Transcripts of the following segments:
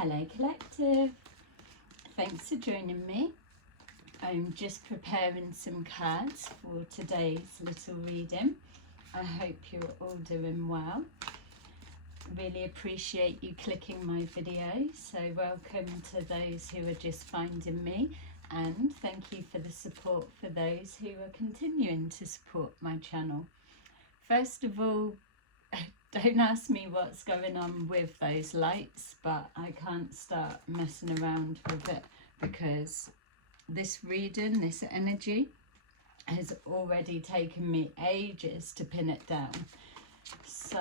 Hello Collective, thanks for joining me. I'm just preparing some cards for today's little reading. I hope you're all doing well. Really appreciate you clicking my video, so welcome to those who are just finding me, and thank you for the support for those who are continuing to support my channel. First of all, don't ask me what's going on with those lights, but I can't start messing around with it because this reading, this energy, has already taken me ages to pin it down. So,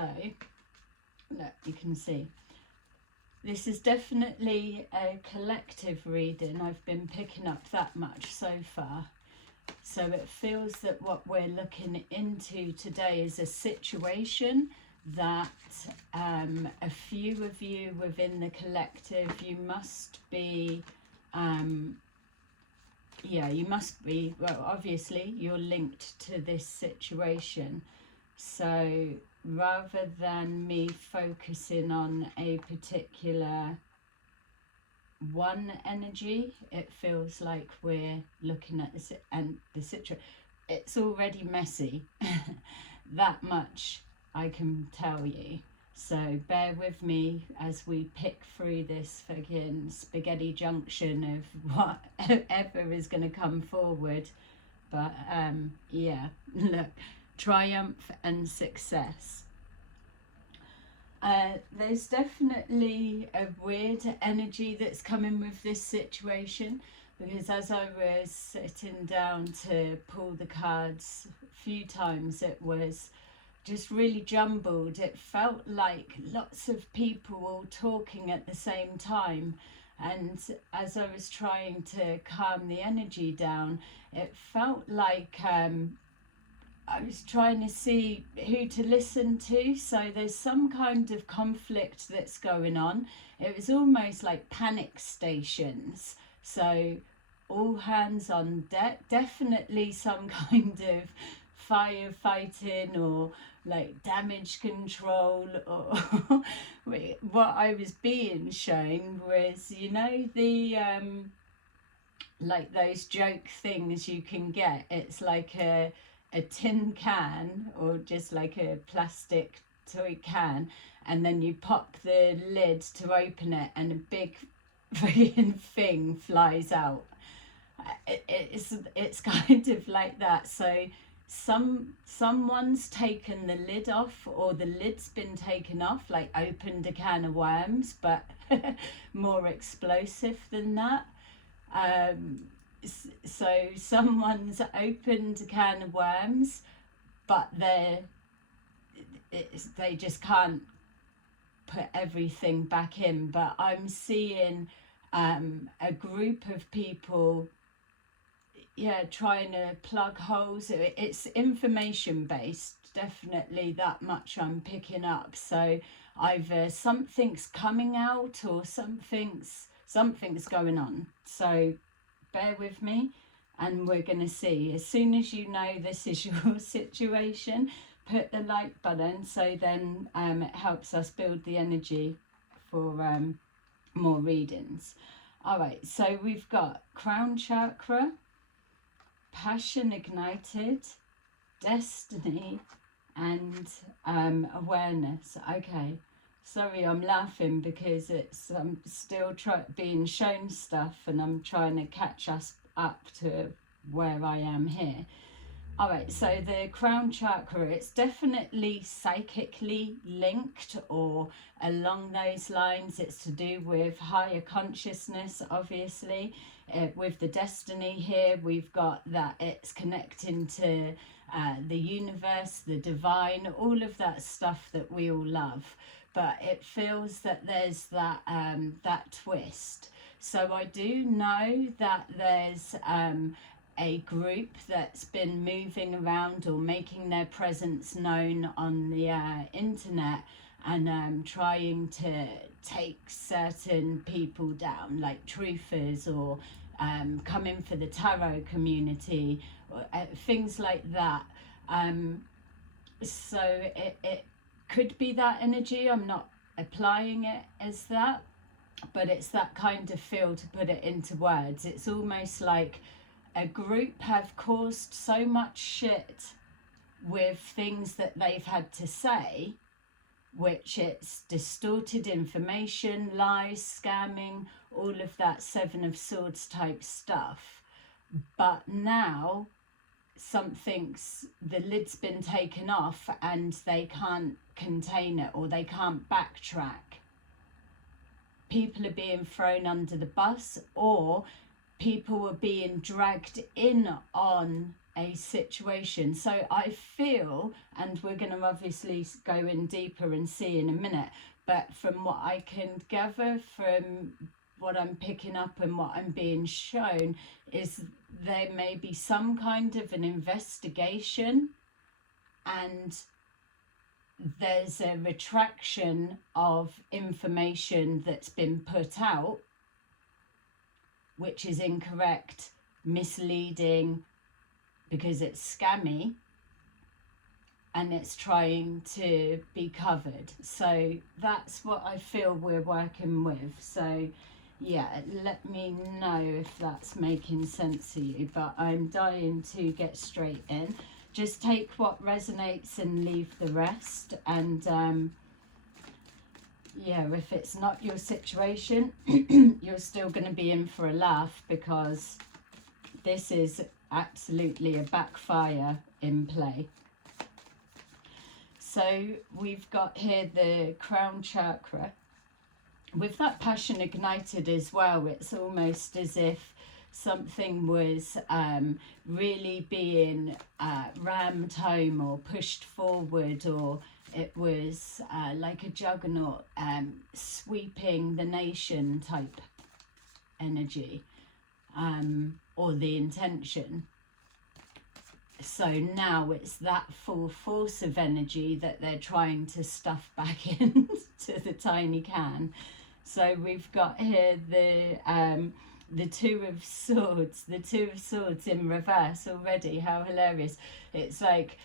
look, you can see. This is definitely a collective reading. I've been picking up that much so far. So it feels that what we're looking into today is a situation that a few of you within the collective, you must be, well, obviously you're linked to this situation. So rather than me focusing on a particular one energy, it feels like we're looking at this, and the situation, it's already messy. That much I can tell you. So bear with me as we pick through this fucking spaghetti junction of whatever is going to come forward. But yeah, look, triumph and success. There's definitely a weird energy that's coming with this situation, because as I was sitting down to pull the cards a few times, it was just really jumbled. It felt like lots of people all talking at the same time, and as I was trying to calm the energy down, it felt like I was trying to see who to listen to. So there's some kind of conflict that's going on. It was almost like panic stations. So all hands on deck, definitely some kind of firefighting or like damage control, or what I was being shown was, you know, the like those joke things you can get. It's like a tin can or just like a plastic toy can, and then you pop the lid to open it and a big freaking thing flies out. It's kind of like that. So someone's taken the lid off, or the lid's been taken off, like opened a can of worms, but more explosive than that. So someone's opened a can of worms, but they just can't put everything back in. But I'm seeing a group of people, yeah, trying to plug holes. It's information based, definitely, that much I'm picking up. So either something's coming out or something's going on. So bear with me and we're going to see. As soon as you know this is your situation, put the like button, so then it helps us build the energy for more readings. All right, so we've got crown chakra, passion ignited, destiny, and awareness. Okay, sorry, I'm laughing because I'm still being shown stuff, and I'm trying to catch us up to where I am here. All right, so the crown chakra, it's definitely psychically linked or along those lines. It's to do with higher consciousness, obviously. With the destiny here, we've got that it's connecting to the universe, the divine, all of that stuff that we all love. But it feels that there's that that twist. So I do know that there's a group that's been moving around or making their presence known on the internet, and trying to take certain people down, like truthers, or coming for the tarot community, or, things like that. So it could be that energy. I'm not applying it as that, but it's that kind of feel to put it into words. It's almost like a group have caused so much shit with things that they've had to say, which it's distorted information, lies, scamming, all of that Seven of Swords type stuff. But now the lid's been taken off and they can't contain it, or they can't backtrack. People are being thrown under the bus, or people are being dragged in on a situation. So I feel, and we're going to obviously go in deeper and see in a minute, but from what I can gather from what I'm picking up and what I'm being shown, is there may be some kind of an investigation, and there's a retraction of information that's been put out, which is incorrect, misleading, because it's scammy, and it's trying to be covered. So that's what I feel we're working with. So yeah, let me know if that's making sense to you, but I'm dying to get straight in. Just take what resonates and leave the rest. And yeah, if it's not your situation, you're still going to be in for a laugh, because this is absolutely a backfire in play. So we've got here the crown chakra. With that passion ignited as well, it's almost as if something was really being rammed home or pushed forward, or it was like a juggernaut sweeping the nation type energy, or the intention. So now it's that full force of energy that they're trying to stuff back into the tiny can. So we've got here the Two of Swords, in reverse already. How hilarious. It's like,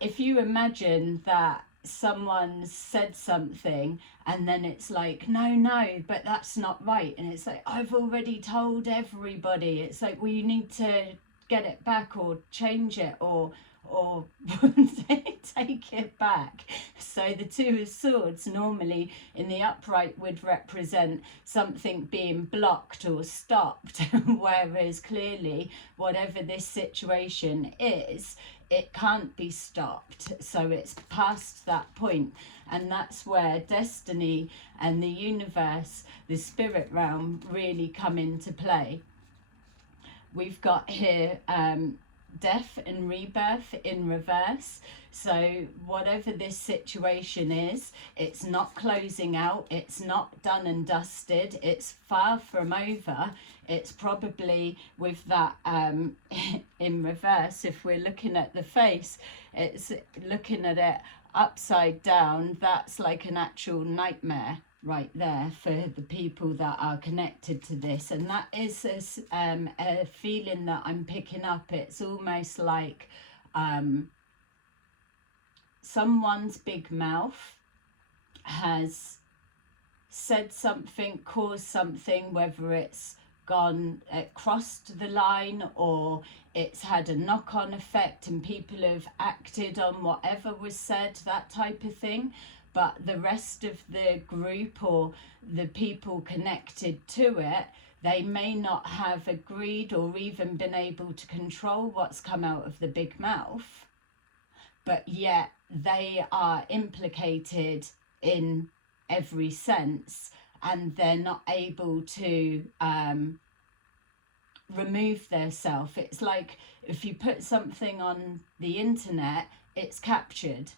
if you imagine that someone said something and then it's like, no, but that's not right, and it's like, I've already told everybody. It's like, well, you need to get it back, or change it, or take it back. So the Two of Swords normally in the upright would represent something being blocked or stopped, whereas clearly whatever this situation is, it can't be stopped. So it's past that point, and that's where destiny and the universe, the spirit realm, really come into play. We've got here death and rebirth in reverse. So whatever this situation is, it's not closing out, it's not done and dusted, it's far from over. It's probably with that in reverse, if we're looking at the face, it's looking at it upside down. That's like an actual nightmare right there for the people that are connected to this. And that is a feeling that I'm picking up. It's almost like someone's big mouth has said something, caused something, whether it's crossed the line or it's had a knock-on effect and people have acted on whatever was said, that type of thing. But the rest of the group or the people connected to it, they may not have agreed or even been able to control what's come out of the big mouth, but yet they are implicated in every sense, and they're not able to remove theirself. It's like if you put something on the internet, it's captured.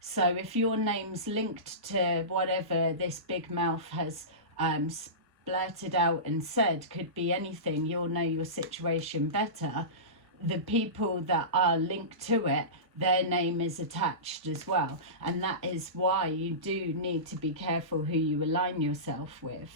So if your name's linked to whatever this big mouth has blurted out and said, could be anything, you'll know your situation better. The people that are linked to it, their name is attached as well. And that is why you do need to be careful who you align yourself with.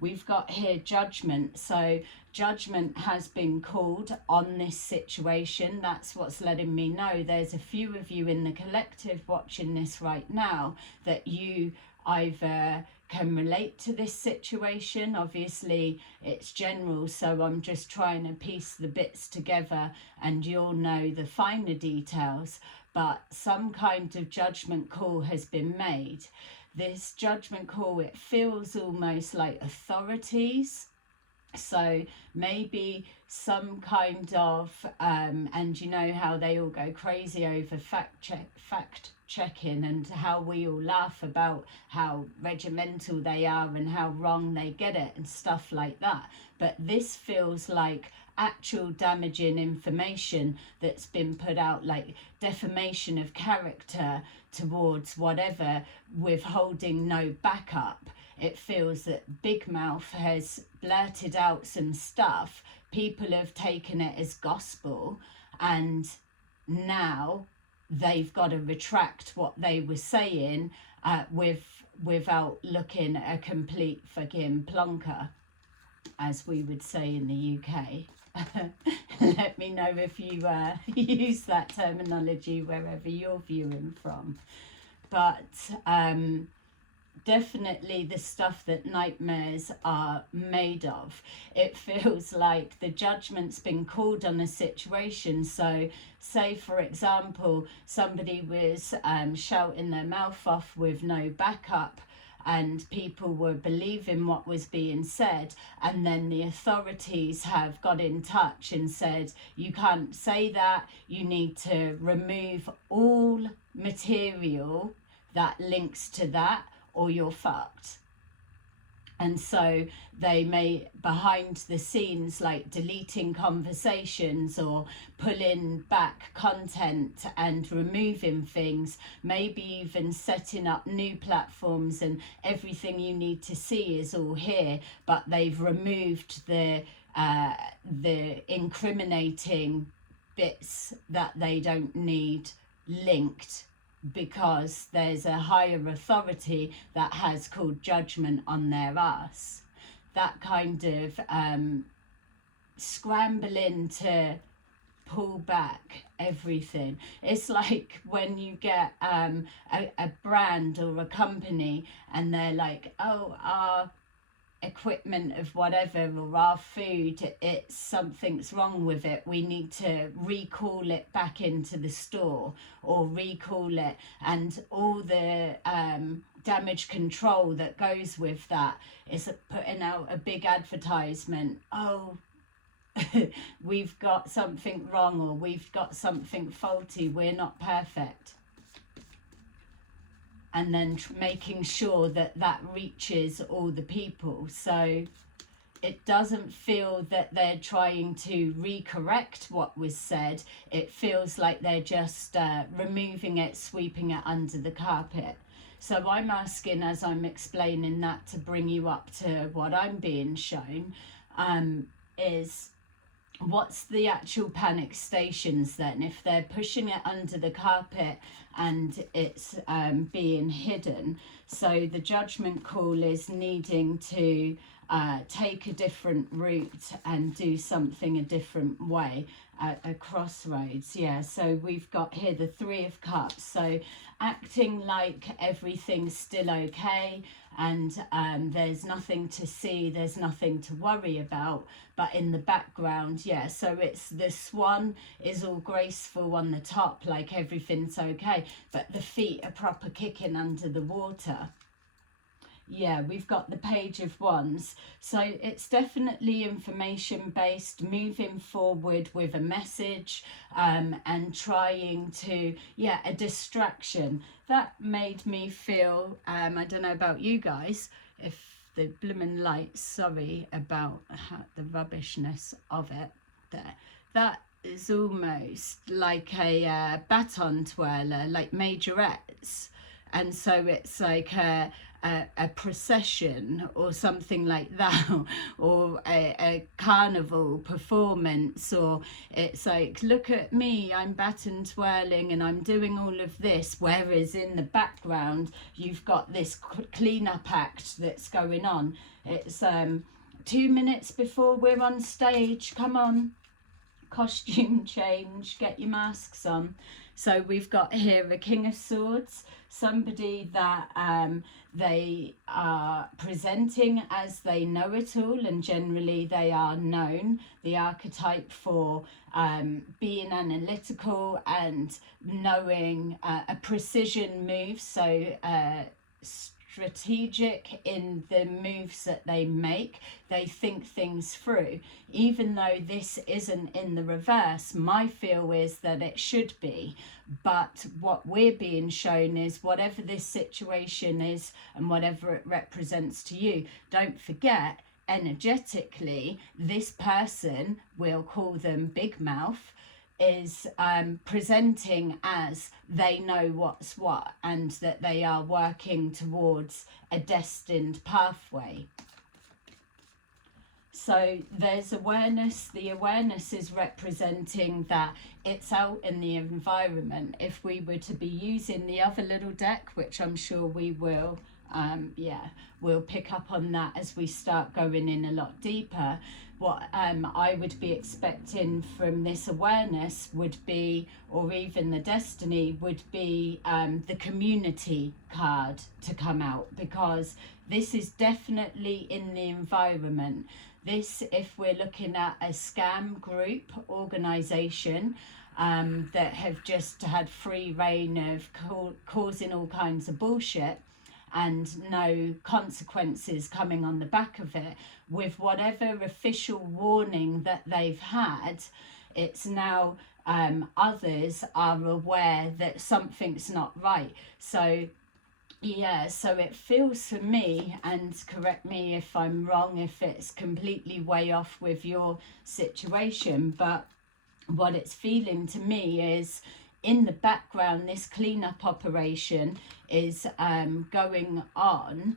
We've got here judgment. So judgment has been called on this situation. That's what's letting me know there's a few of you in the collective watching this right now that you either can relate to this situation. Obviously it's general, so I'm just trying to piece the bits together and you'll know the finer details. But some kind of judgment call has been made. This judgment call, it feels almost like authorities. So maybe some kind of, and you know how they all go crazy over fact checking and how we all laugh about how regimental they are and how wrong they get it and stuff like that. But this feels like actual damaging information that's been put out, like defamation of character towards whatever, withholding no backup. It feels that Big Mouth has blurted out some stuff, people have taken it as gospel, and now they've got to retract what they were saying without looking a complete fucking plonker, as we would say in the UK. Let me know if you use that terminology wherever you're viewing from. But definitely the stuff that nightmares are made of. It feels like the judgment's been called on a situation. So say, for example, somebody was shouting their mouth off with no backup, and people were believing what was being said, and then the authorities have got in touch and said, you can't say that, you need to remove all material that links to that, or you're fucked. And so they may, behind the scenes, like deleting conversations or pulling back content and removing things, maybe even setting up new platforms, and everything you need to see is all here, but they've removed the incriminating bits that they don't need linked, because there's a higher authority that has called judgment on their ass. That kind of scrambling to pull back everything. It's like when you get a brand or a company and they're like, oh, our equipment of whatever, or our food, it's something's wrong with it, we need to recall it back into the store, or recall it, and all the damage control that goes with that is putting out a big advertisement. Oh, we've got something wrong, or we've got something faulty, we're not perfect. And then making sure that that reaches all the people. So it doesn't feel that they're trying to recorrect what was said. It feels like they're just removing it, sweeping it under the carpet. So I'm asking, as I'm explaining that, to bring you up to what I'm being shown, is what's the actual panic stations then? If they're pushing it under the carpet and it's being hidden, so the judgment call is needing to take a different route and do something a different way at a crossroads. Yeah, so we've got here the Three of Cups, so acting like everything's still okay, and there's nothing to see, there's nothing to worry about, but in the background, yeah, so it's the swan is all graceful on the top, like everything's okay, but the feet are proper kicking under the water. Yeah, we've got the Page of Wands. So it's definitely information based, moving forward with a message, and trying to, yeah, a distraction. That made me feel, I don't know about you guys, if the bloomin' lights, sorry about the rubbishness of it there. That is almost like a baton twirler, like majorettes. And so it's like a procession or something like that, or a carnival performance, or it's like, look at me, I'm baton twirling and I'm doing all of this, whereas in the background you've got this clean-up act that's going on. It's 2 minutes before we're on stage, come on, costume change, get your masks on. So we've got here a King of Swords, somebody that they are presenting as they know it all, and generally they are known. The archetype for being analytical and knowing a precision move, so strategic in the moves that they make. They think things through. Even though this isn't in the reverse, my feel is that it should be. But what we're being shown is whatever this situation is and whatever it represents to you, don't forget, energetically, this person, we'll call them Big Mouth, is presenting as they know what's what, and that they are working towards a destined pathway. So there's awareness. The awareness is representing that it's out in the environment. If we were to be using the other little deck, which I'm sure we will, we'll pick up on that as we start going in a lot deeper. What I would be expecting from this awareness would be, or even the destiny, would be the community card to come out, because this is definitely in the environment. This, if we're looking at a scam group organization that have just had free reign of causing all kinds of bullshit and no consequences coming on the back of it, with whatever official warning that they've had, it's now others are aware that something's not right. So yeah, so it feels for me, and correct me if I'm wrong, if it's completely way off with your situation, but what it's feeling to me is, in the background, this cleanup operation is going on,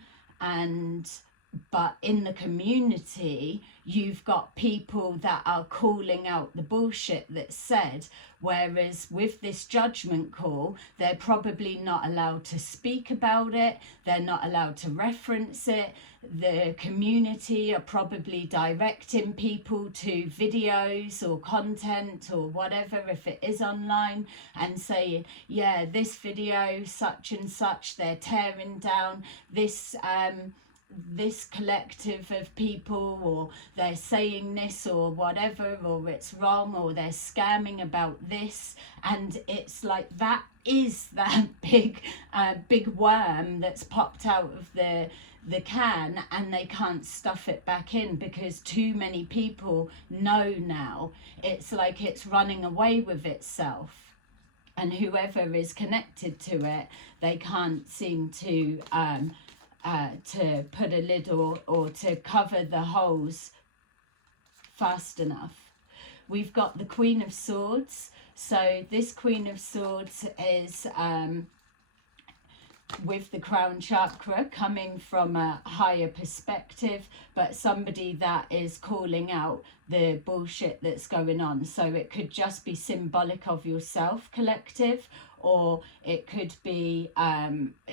but in the community, you've got people that are calling out the bullshit that's said, whereas with this judgment call, they're probably not allowed to speak about it, they're not allowed to reference it. The community are probably directing people to videos or content or whatever, if it is online, and saying, yeah, this video, such and such, they're tearing down this collective of people, or they're saying this or whatever, or it's wrong, or they're scamming about this. And it's like, that is that big worm that's popped out of the can, and they can't stuff it back in because too many people know now. It's like it's running away with itself, and whoever is connected to it, they can't seem to put a lid or to cover the holes fast enough. We've got the Queen of Swords. So this Queen of Swords is with the crown chakra, coming from a higher perspective, but somebody that is calling out the bullshit that's going on. So it could just be symbolic of yourself, collective, or it could be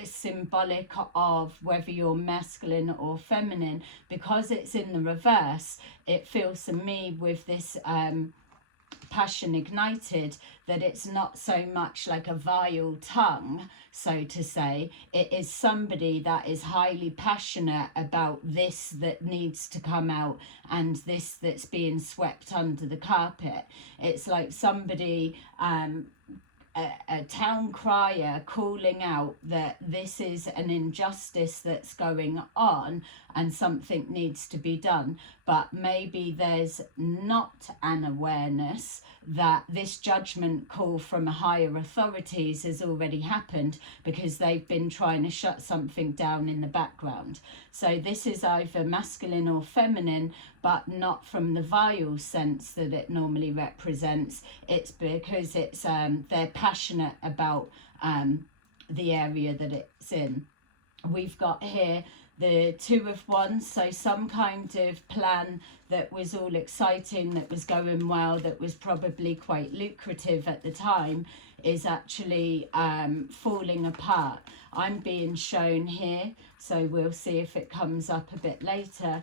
symbolic of whether you're masculine or feminine. Because it's in the reverse, it feels to me with this passion ignited that it's not so much like a vile tongue, so to say. It is somebody that is highly passionate about this that needs to come out, and this that's being swept under the carpet. It's like somebody a town crier calling out that this is an injustice that's going on and something needs to be done. But maybe there's not an awareness that this judgment call from higher authorities has already happened, because they've been trying to shut something down in the background. So this is either masculine or feminine, but not from the vile sense that it normally represents. It's because it's they're passionate about the area that it's in. We've got here the Two of Wands, so some kind of plan that was all exciting, that was going well, that was probably quite lucrative at the time, is actually falling apart. I'm being shown here, so we'll see if it comes up a bit later.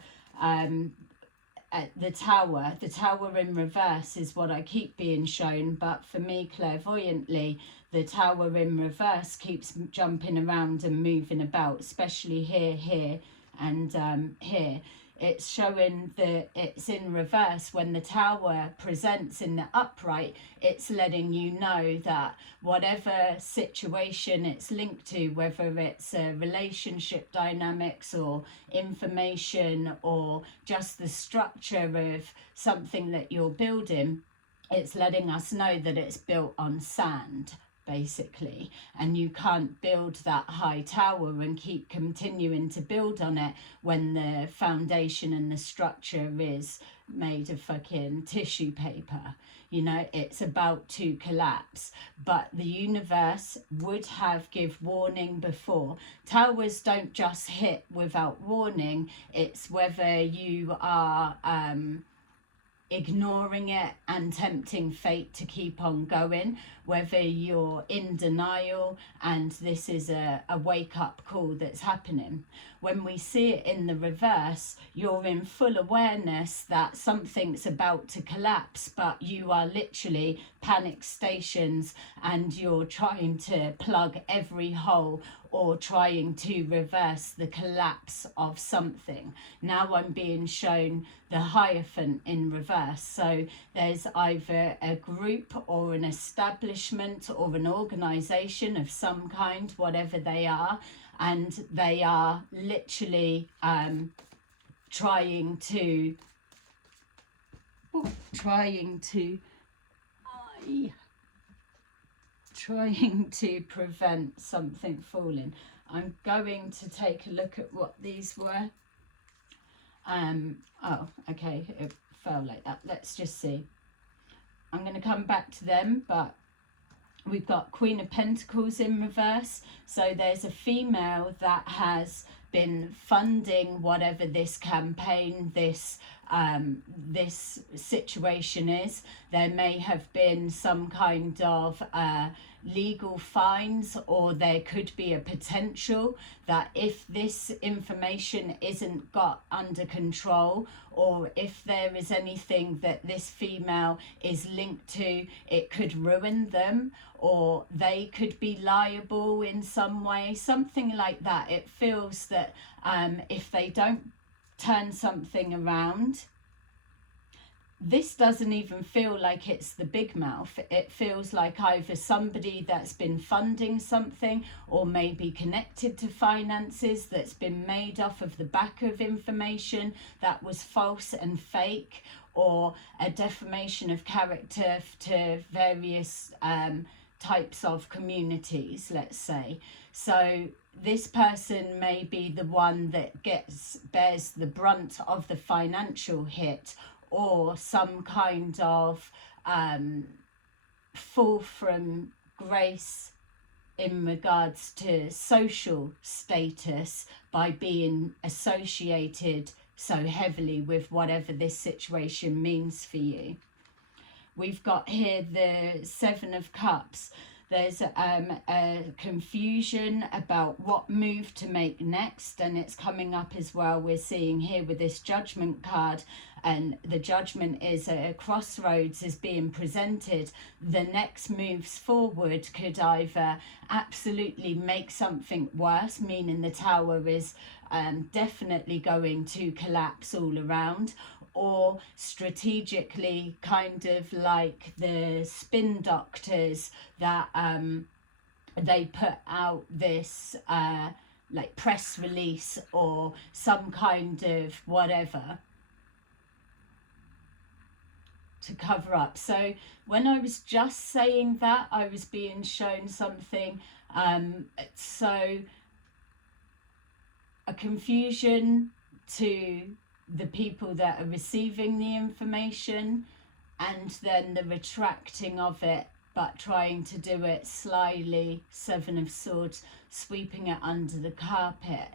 the tower in reverse is what I keep being shown, but for me clairvoyantly the tower in reverse keeps jumping around and moving about, especially here and here. It's showing that it's in reverse. When the tower presents in the upright, it's letting you know that whatever situation it's linked to, whether it's a relationship dynamics or information or just the structure of something that you're building, it's letting us know that it's built on sand, basically, and you can't build that high tower and keep continuing to build on it when the foundation and the structure is made of fucking tissue paper. You know, it's about to collapse. But the universe would have give warning before. Towers don't just hit without warning. It's whether you are ignoring it and tempting fate to keep on going, whether you're in denial and this is a wake-up call that's happening. When we see it in the reverse, you're in full awareness that something's about to collapse, but you are literally panic stations and you're trying to plug every hole or trying to reverse the collapse of something. Now I'm being shown the Hierophant in reverse. So there's either a group or an establishment or an organization of some kind, whatever they are, and they are literally trying to prevent something falling. I'm going to take a look at what these were. Oh, okay, it fell like that. Let's just see. I'm going to come back to them, but we've got Queen of Pentacles in reverse. So there's a female that has been funding whatever this campaign, this situation is. There may have been some kind of legal fines, or there could be a potential that if this information isn't got under control, or if there is anything that this female is linked to, it could ruin them, or they could be liable in some way, something like that. It feels that if they don't turn something around, this doesn't even feel like it's the big mouth. It feels like either somebody that's been funding something, or maybe connected to finances, that's been made off of the back of information that was false and fake, or a defamation of character to various types of communities, let's say. So this person may be the one that bears the brunt of the financial hit, or some kind of fall from grace in regards to social status by being associated so heavily with whatever this situation means for you. We've got here the Seven of Cups. There's a confusion about what move to make next, and it's coming up as well. We're seeing here with this Judgment card, and the Judgment is a crossroads is being presented. The next moves forward could either absolutely make something worse, meaning the tower is definitely going to collapse all around, or strategically, kind of like the spin doctors that they put out this like press release or some kind of whatever to cover up. So when I was just saying that, I was being shown something. So a confusion to the people that are receiving the information, and then the retracting of it, but trying to do it slyly. Seven of Swords, sweeping it under the carpet.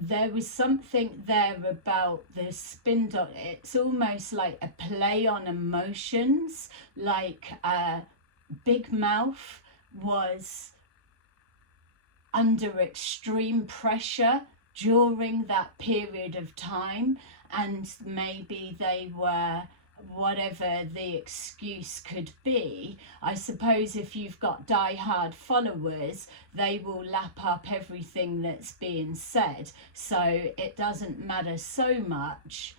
There was something there about the spin dot. It's almost like a play on emotions, like Big Mouth was under extreme pressure during that period of time, and maybe they were, whatever the excuse could be. I suppose if you've got die-hard followers, they will lap up everything that's being said, so it doesn't matter so much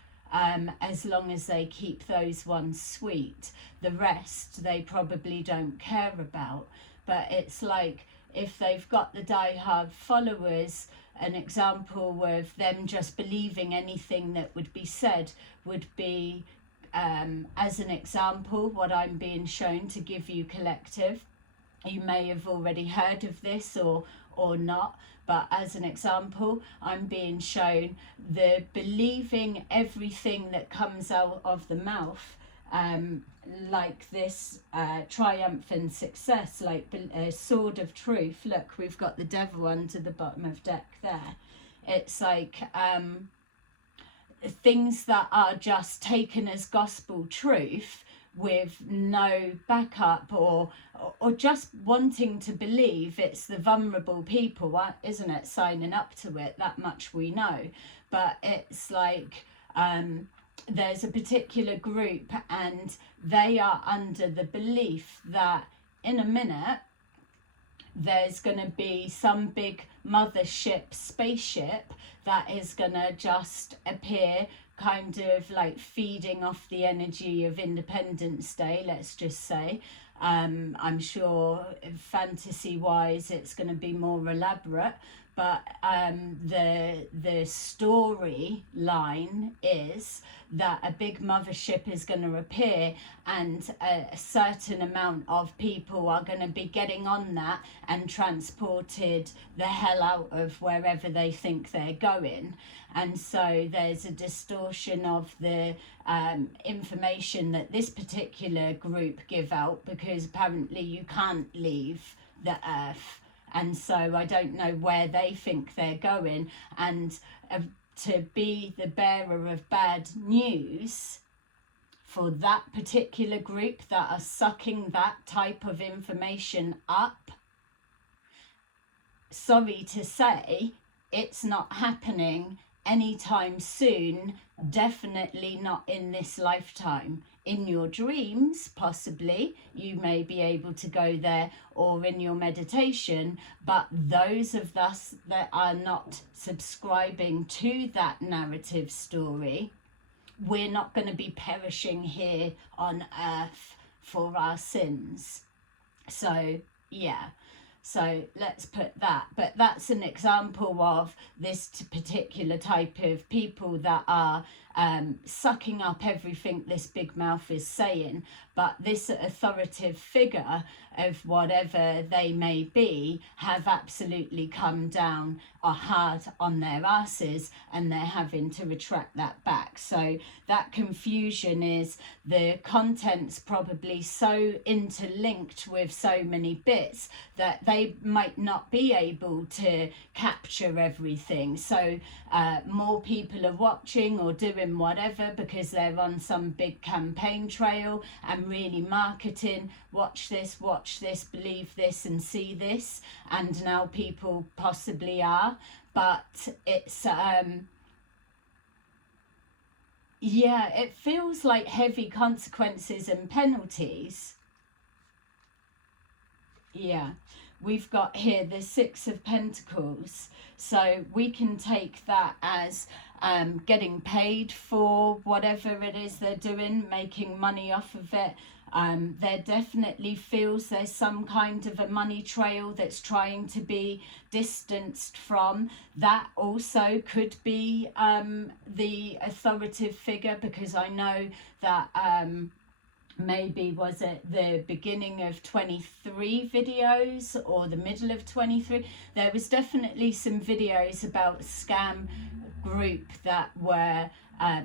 as long as they keep those ones sweet. The rest they probably don't care about. But it's like, if they've got the die-hard followers, an example of them just believing anything that would be said would be, as an example, what I'm being shown to give you collective. You may have already heard of this or not, but as an example, I'm being shown the believing everything that comes out of the mouth, like this triumphant success, like a sword of truth. Look, we've got the devil under the bottom of deck there. It's like things that are just taken as gospel truth with no backup, or just wanting to believe. It's the vulnerable people, isn't it, signing up to it. That much we know. But it's like there's a particular group, and they are under the belief that in a minute there's going to be some big mothership spaceship that is going to just appear, kind of like feeding off the energy of Independence Day, let's just say. I'm sure fantasy wise it's going to be more elaborate, but the storyline is that a big mothership is going to appear, and a certain amount of people are going to be getting on that and transported the hell out of wherever they think they're going. And so there's a distortion of the information that this particular group give out, because apparently you can't leave the earth. And so I don't know where they think they're going. And to be the bearer of bad news for that particular group that are sucking that type of information up, sorry to say, it's not happening anytime soon. Definitely not in this lifetime. In your dreams, possibly, you may be able to go there, or in your meditation, but those of us that are not subscribing to that narrative story, we're not going to be perishing here on earth for our sins. So, yeah. So let's put that. But that's an example of this particular type of people that are sucking up everything this big mouth is saying. But this authoritative figure of whatever they may be have absolutely come down hard on their asses, and they're having to retract that back. So that confusion is, the content's probably so interlinked with so many bits that they might not be able to capture everything. So more people are watching or doing whatever because they're on some big campaign trail and really marketing, watch this, believe this and see this. And now people possibly are, but it's yeah, it feels like heavy consequences and penalties. Yeah, we've got here the Six of Pentacles, so we can take that as getting paid for whatever it is they're doing, making money off of it. There definitely feels there's some kind of a money trail that's trying to be distanced from. That also could be the authoritative figure, because I know that maybe was it the beginning of 23 videos or the middle of 23, there was definitely some videos about scam group that were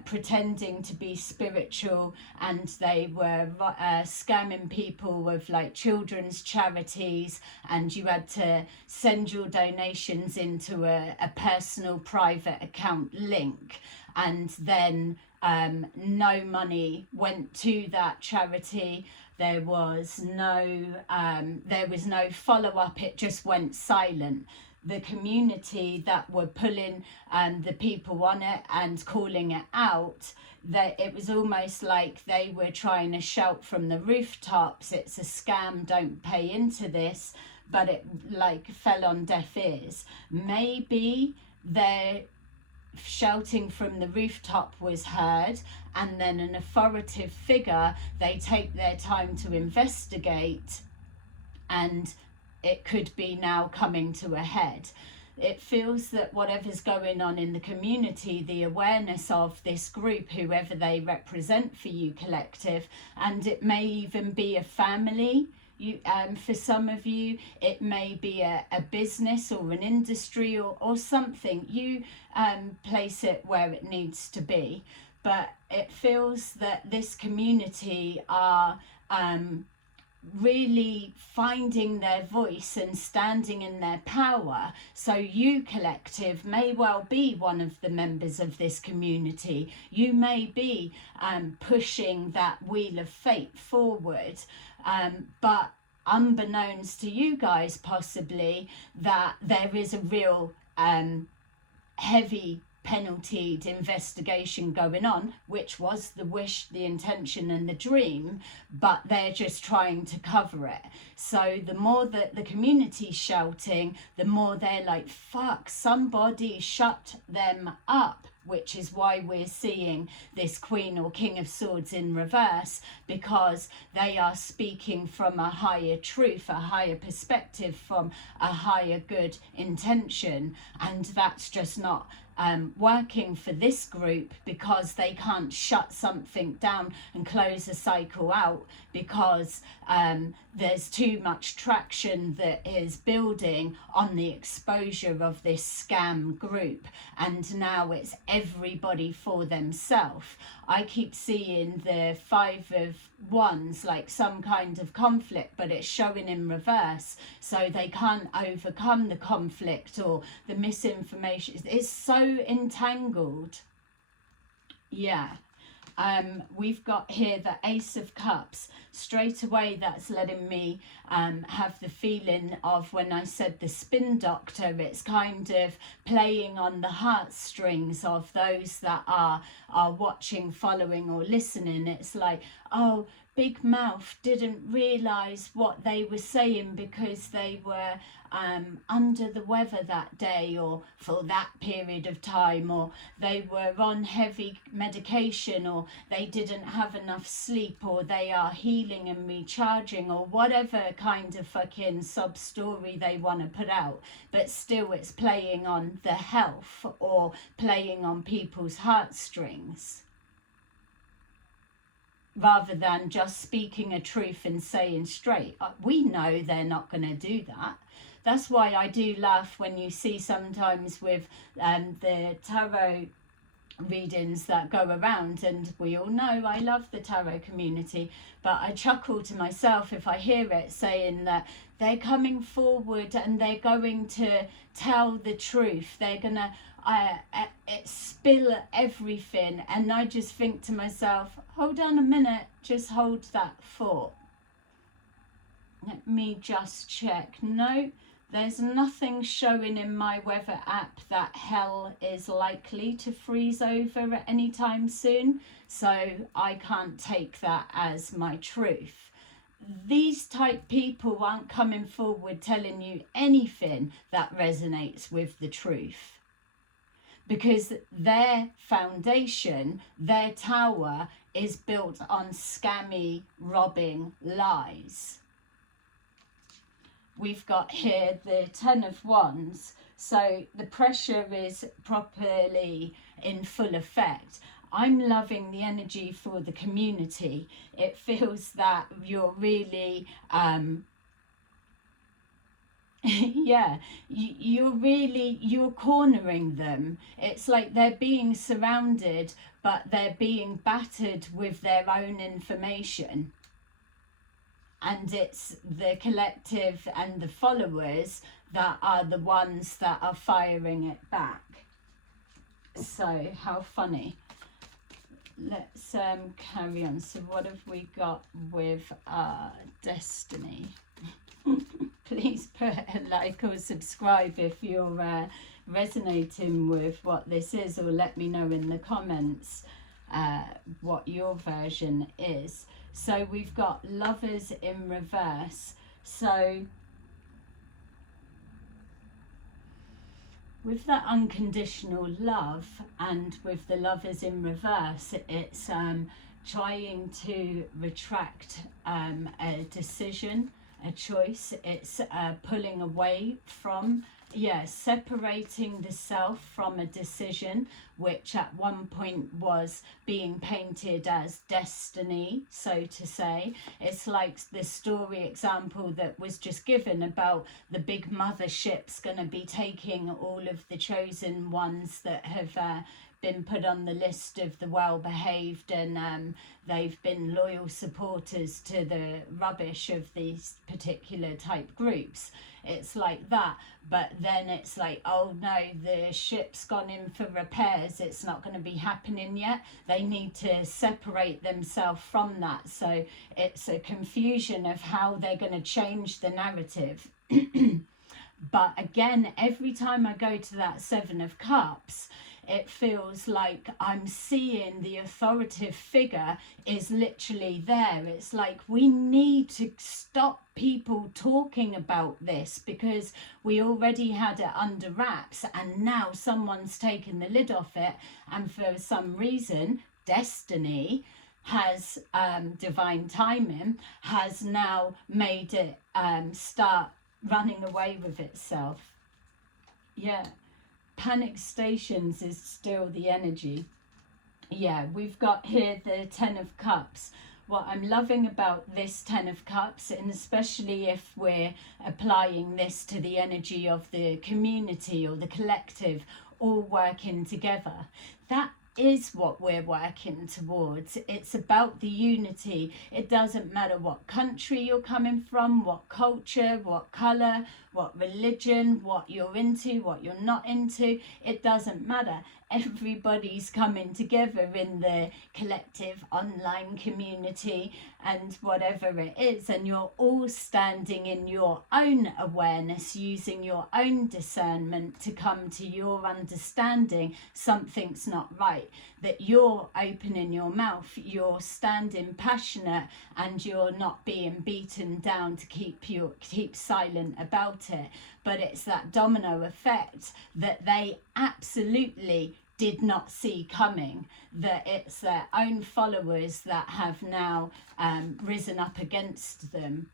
pretending to be spiritual, and they were scamming people with like children's charities, and you had to send your donations into a personal private account link, and then no money went to that charity. There was no follow-up. It just went silent. the community that were pulling the people on it and calling it out, that it was almost like they were trying to shout from the rooftops, it's a scam, don't pay into this, but it like fell on deaf ears. Maybe their shouting from the rooftop was heard, and then an authoritative figure, they take their time to investigate, and it could be now coming to a head. It feels that whatever's going on in the community, the awareness of this group, whoever they represent for you collective, and it may even be a family. For some of you, it may be a business or an industry or something. You place it where it needs to be. But it feels that this community are really finding their voice and standing in their power. So you collective may well be one of the members of this community. You may be pushing that wheel of fate forward, but unbeknownst to you guys possibly, that there is a real heavy penaltied investigation going on, which was the wish, the intention and the dream, but they're just trying to cover it. So the more that the community's shouting, the more they're like, fuck, somebody shut them up, which is why we're seeing this Queen or King of Swords in reverse, because they are speaking from a higher truth, a higher perspective, from a higher good intention, and that's just not working for this group, because they can't shut something down and close a cycle out, because there's too much traction that is building on the exposure of this scam group, and now it's everybody for themselves. I keep seeing the 5 of Wands like some kind of conflict, but it's showing in reverse, so they can't overcome the conflict or the misinformation. It's so entangled. Yeah. We've got here the Ace of Cups. Straight away, that's letting me have the feeling of when I said the spin doctor, it's kind of playing on the heartstrings of those that are watching, following or listening. It's like, oh, Big Mouth didn't realise what they were saying because they were under the weather that day or for that period of time, or they were on heavy medication, or they didn't have enough sleep, or they are healing and recharging, or whatever kind of fucking sub story they want to put out. But still it's playing on the health or playing on people's heartstrings, rather than just speaking a truth and saying straight. We know they're not going to do that. That's why I do laugh when you see sometimes with the tarot readings that go around, and we all know I love the tarot community, but I chuckle to myself if I hear it saying that they're coming forward and they're going to tell the truth, they're going to spill everything, and I just think to myself, hold on a minute, just hold that thought. Let me just check. No, there's nothing showing in my weather app that hell is likely to freeze over at any time soon, so I can't take that as my truth. These type people aren't coming forward telling you anything that resonates with the truth, because their foundation, their tower, is built on scammy, robbing lies. We've got here the 10 of Wands, so the pressure is properly in full effect. I'm loving the energy for the community. It feels that you're really yeah, you're cornering them. It's like they're being surrounded, but they're being battered with their own information. And it's the collective and the followers that are the ones that are firing it back. So how funny. Let's carry on. So what have we got with destiny? please put a like or subscribe if you're resonating with what this is, or let me know in the comments what your version is. So we've got Lovers in reverse. So with that unconditional love and with the Lovers in reverse, it's trying to retract a decision, a choice. It's pulling away from, separating the self from a decision, which at one point was being painted as destiny, so to say. It's like the story example that was just given about the big mothership's going to be taking all of the chosen ones that have been put on the list of the well-behaved, and they've been loyal supporters to the rubbish of these particular type groups. It's like that, but then it's like, oh no, the ship's gone in for repairs, it's not going to be happening yet. They need to separate themselves from that. So it's a confusion of how they're going to change the narrative. But again, every time I go to that Seven of Cups, it feels like I'm seeing the authoritative figure is literally there. It's like we need to stop people talking about this, because we already had it under wraps and now someone's taken the lid off it, and for some reason destiny has divine timing has now made it start running away with itself. Panic stations is still the energy. We've got here the Ten of Cups. What I'm loving about this Ten of Cups, and especially if we're applying this to the energy of the community or the collective, all working together, that is what we're working towards. It's about the unity. It doesn't matter what country you're coming from, what culture, what colour, what religion, what you're into, what you're not into. It doesn't matter. Everybody's coming together in the collective online community and whatever it is, and you're all standing in your own awareness, using your own discernment to come to your understanding something's not right, that you're opening your mouth, you're standing passionate, and you're not being beaten down to keep silent about it. But it's that domino effect that they absolutely did not see coming, that it's their own followers that have now risen up against them.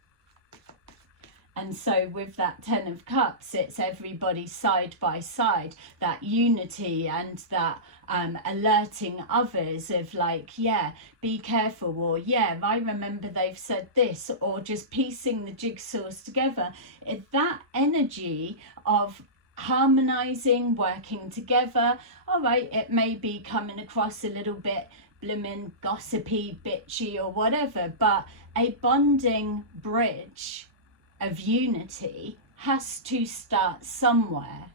And so with that Ten of Cups, it's everybody side by side, that unity and that alerting others of like, be careful, or I remember they've said this, or just piecing the jigsaws together. That energy of harmonizing, working together. All right, it may be coming across a little bit blimmin' gossipy, bitchy, or whatever, but a bonding bridge of unity has to start somewhere.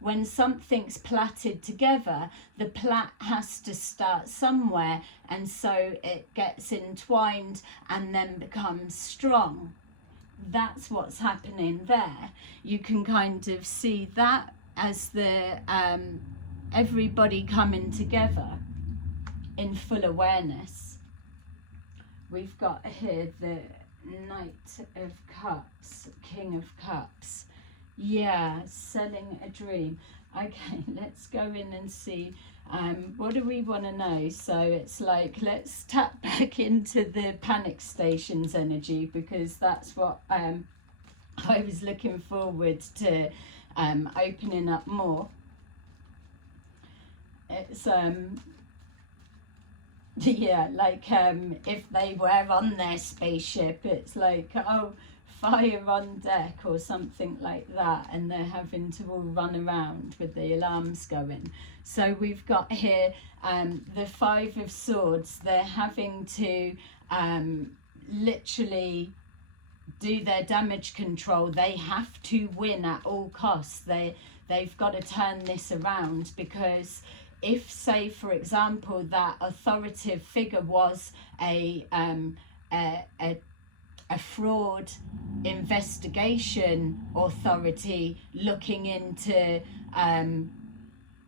When something's plaited together, the plait has to start somewhere, and so it gets entwined and then becomes strong. That's what's happening there. You can kind of see that as the everybody coming together in full awareness. We've got here the Knight of Cups, King of Cups. Selling a dream. Okay, let's go in and see what do we want to know. So it's like, let's tap back into the panic stations energy, because that's what I was looking forward to opening up more. It's if they were on their spaceship, it's like, oh, fire on deck or something like that, and they're having to all run around with the alarms going. So we've got here the Five of Swords. They're having to literally do their damage control. They have to win at all costs. They've got to turn this around, because if, say, for example, that authoritative figure was a a fraud investigation authority looking into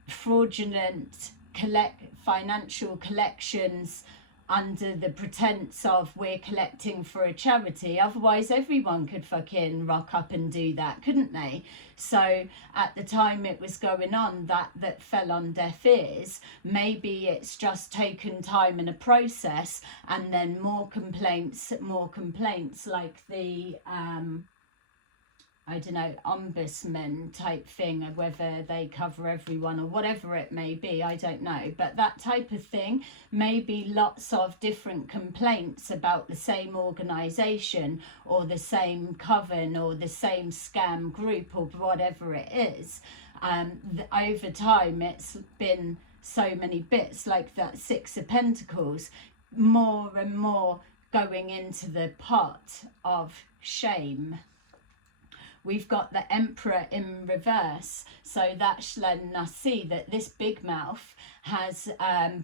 fraudulent financial collections under the pretense of we're collecting for a charity. Otherwise everyone could fucking rock up and do that, couldn't they? So at the time it was going on, that fell on deaf ears. Maybe it's just taken time and a process, and then more complaints like the I don't know, ombudsman type thing, or whether they cover everyone or whatever it may be, I don't know. But that type of thing, maybe lots of different complaints about the same organisation or the same coven or the same scam group or whatever it is. Over time, it's been so many bits, like that Six of Pentacles, more and more going into the pot of shame. We've got the Emperor in reverse, so that's letting us see that this big mouth has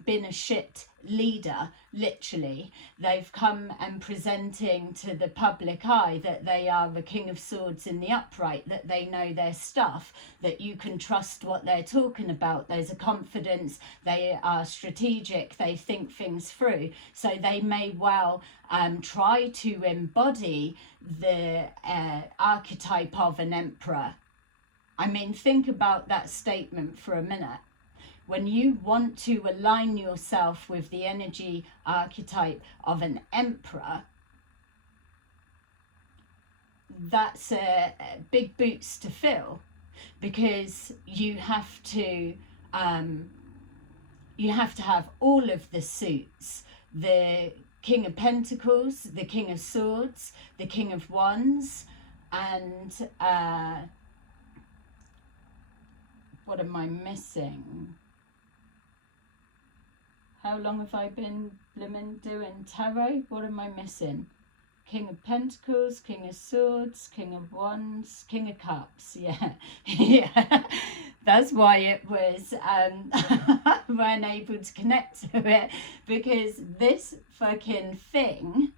been a shit leader, literally. They've come and presenting to the public eye that they are the King of Swords in the upright, that they know their stuff, that you can trust what they're talking about. There's a confidence, they are strategic, they think things through. So they may well try to embody the archetype of an emperor. I mean, think about that statement for a minute. When you want to align yourself with the energy archetype of an emperor, that's big boots to fill, because you have to have all of the suits: the King of Pentacles, the King of Swords, the King of Wands, and what am I missing? How long have I been blooming doing tarot? What am I missing? King of Pentacles, King of Swords, King of Wands, King of Cups. Yeah, yeah. That's why it was I weren't able to connect to it, because this fucking thing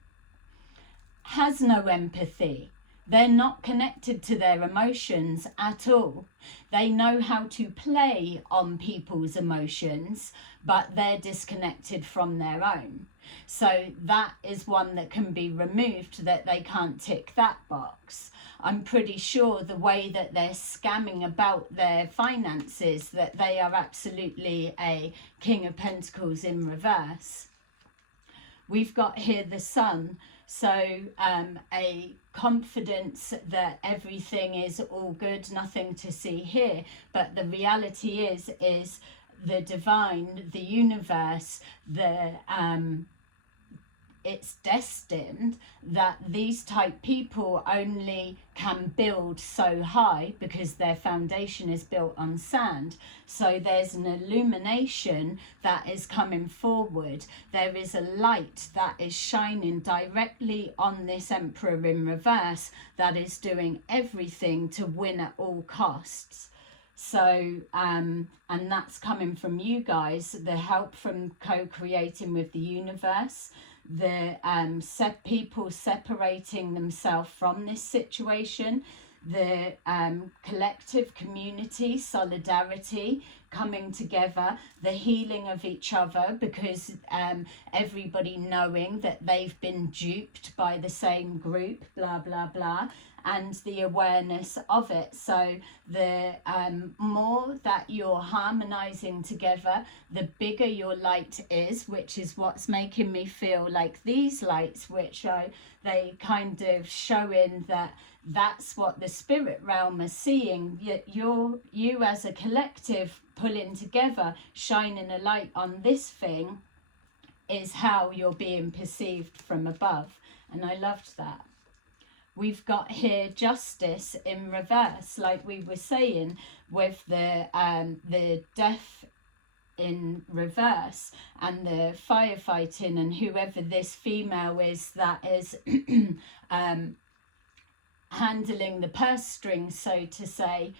has no empathy. They're not connected to their emotions at all. They know how to play on people's emotions, but they're disconnected from their own. So that is one that can be removed, that they can't tick that box. I'm pretty sure the way that they're scamming about their finances, that they are absolutely a King of Pentacles in reverse. We've got here the Sun. So a confidence that everything is all good, nothing to see here. But the reality is the divine, the universe, it's destined that these type people only can build so high because their foundation is built on sand. So there's an illumination that is coming forward. There is a light that is shining directly on this Emperor in reverse that is doing everything to win at all costs. So and that's coming from you guys, the help from co-creating with the universe, the people separating themselves from this situation, the collective community, solidarity, coming together, the healing of each other, because everybody knowing that they've been duped by the same group, blah, blah, blah, and the awareness of it. So the more that you're harmonizing together, the bigger your light is, which is what's making me feel like these lights, which they kind of showing that that's what the spirit realm is seeing. You as a collective pulling together, shining a light on this thing, is how you're being perceived from above. And I loved that. We've got here justice in reverse, like we were saying, with the death in reverse and the firefighting, and whoever this female is that is handling the purse strings, so to say,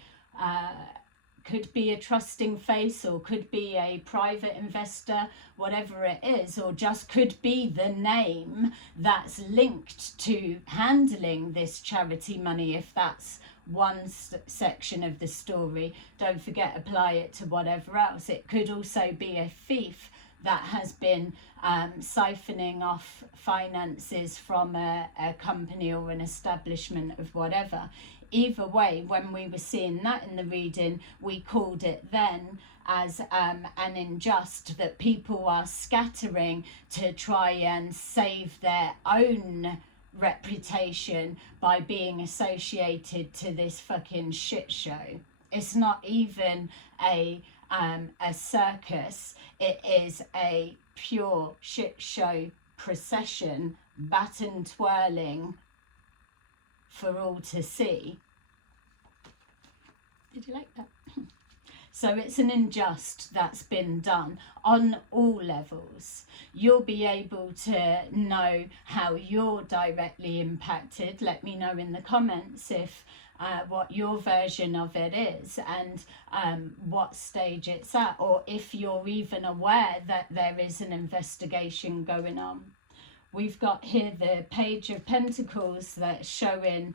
could be a trusting face, or could be a private investor, whatever it is, or just could be the name that's linked to handling this charity money. If that's one section of the story, don't forget, apply it to whatever else. It could also be a thief that has been siphoning off finances from a company or an establishment of whatever. Either way, when we were seeing that in the reading, we called it then as an unjust, that people are scattering to try and save their own reputation by being associated to this fucking shit show. It's not even a circus, it is a pure shit show procession, baton twirling for all to see. Did you like that? So it's an unjust that's been done on all levels. You'll be able to know how you're directly impacted. Let me know in the comments if what your version of it is, and what stage it's at, or if you're even aware that there is an investigation going on. We've got here the Page of Pentacles that's showing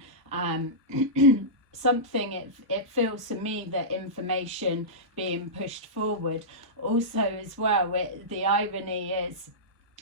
something. It feels to me that information being pushed forward. Also as well, the irony is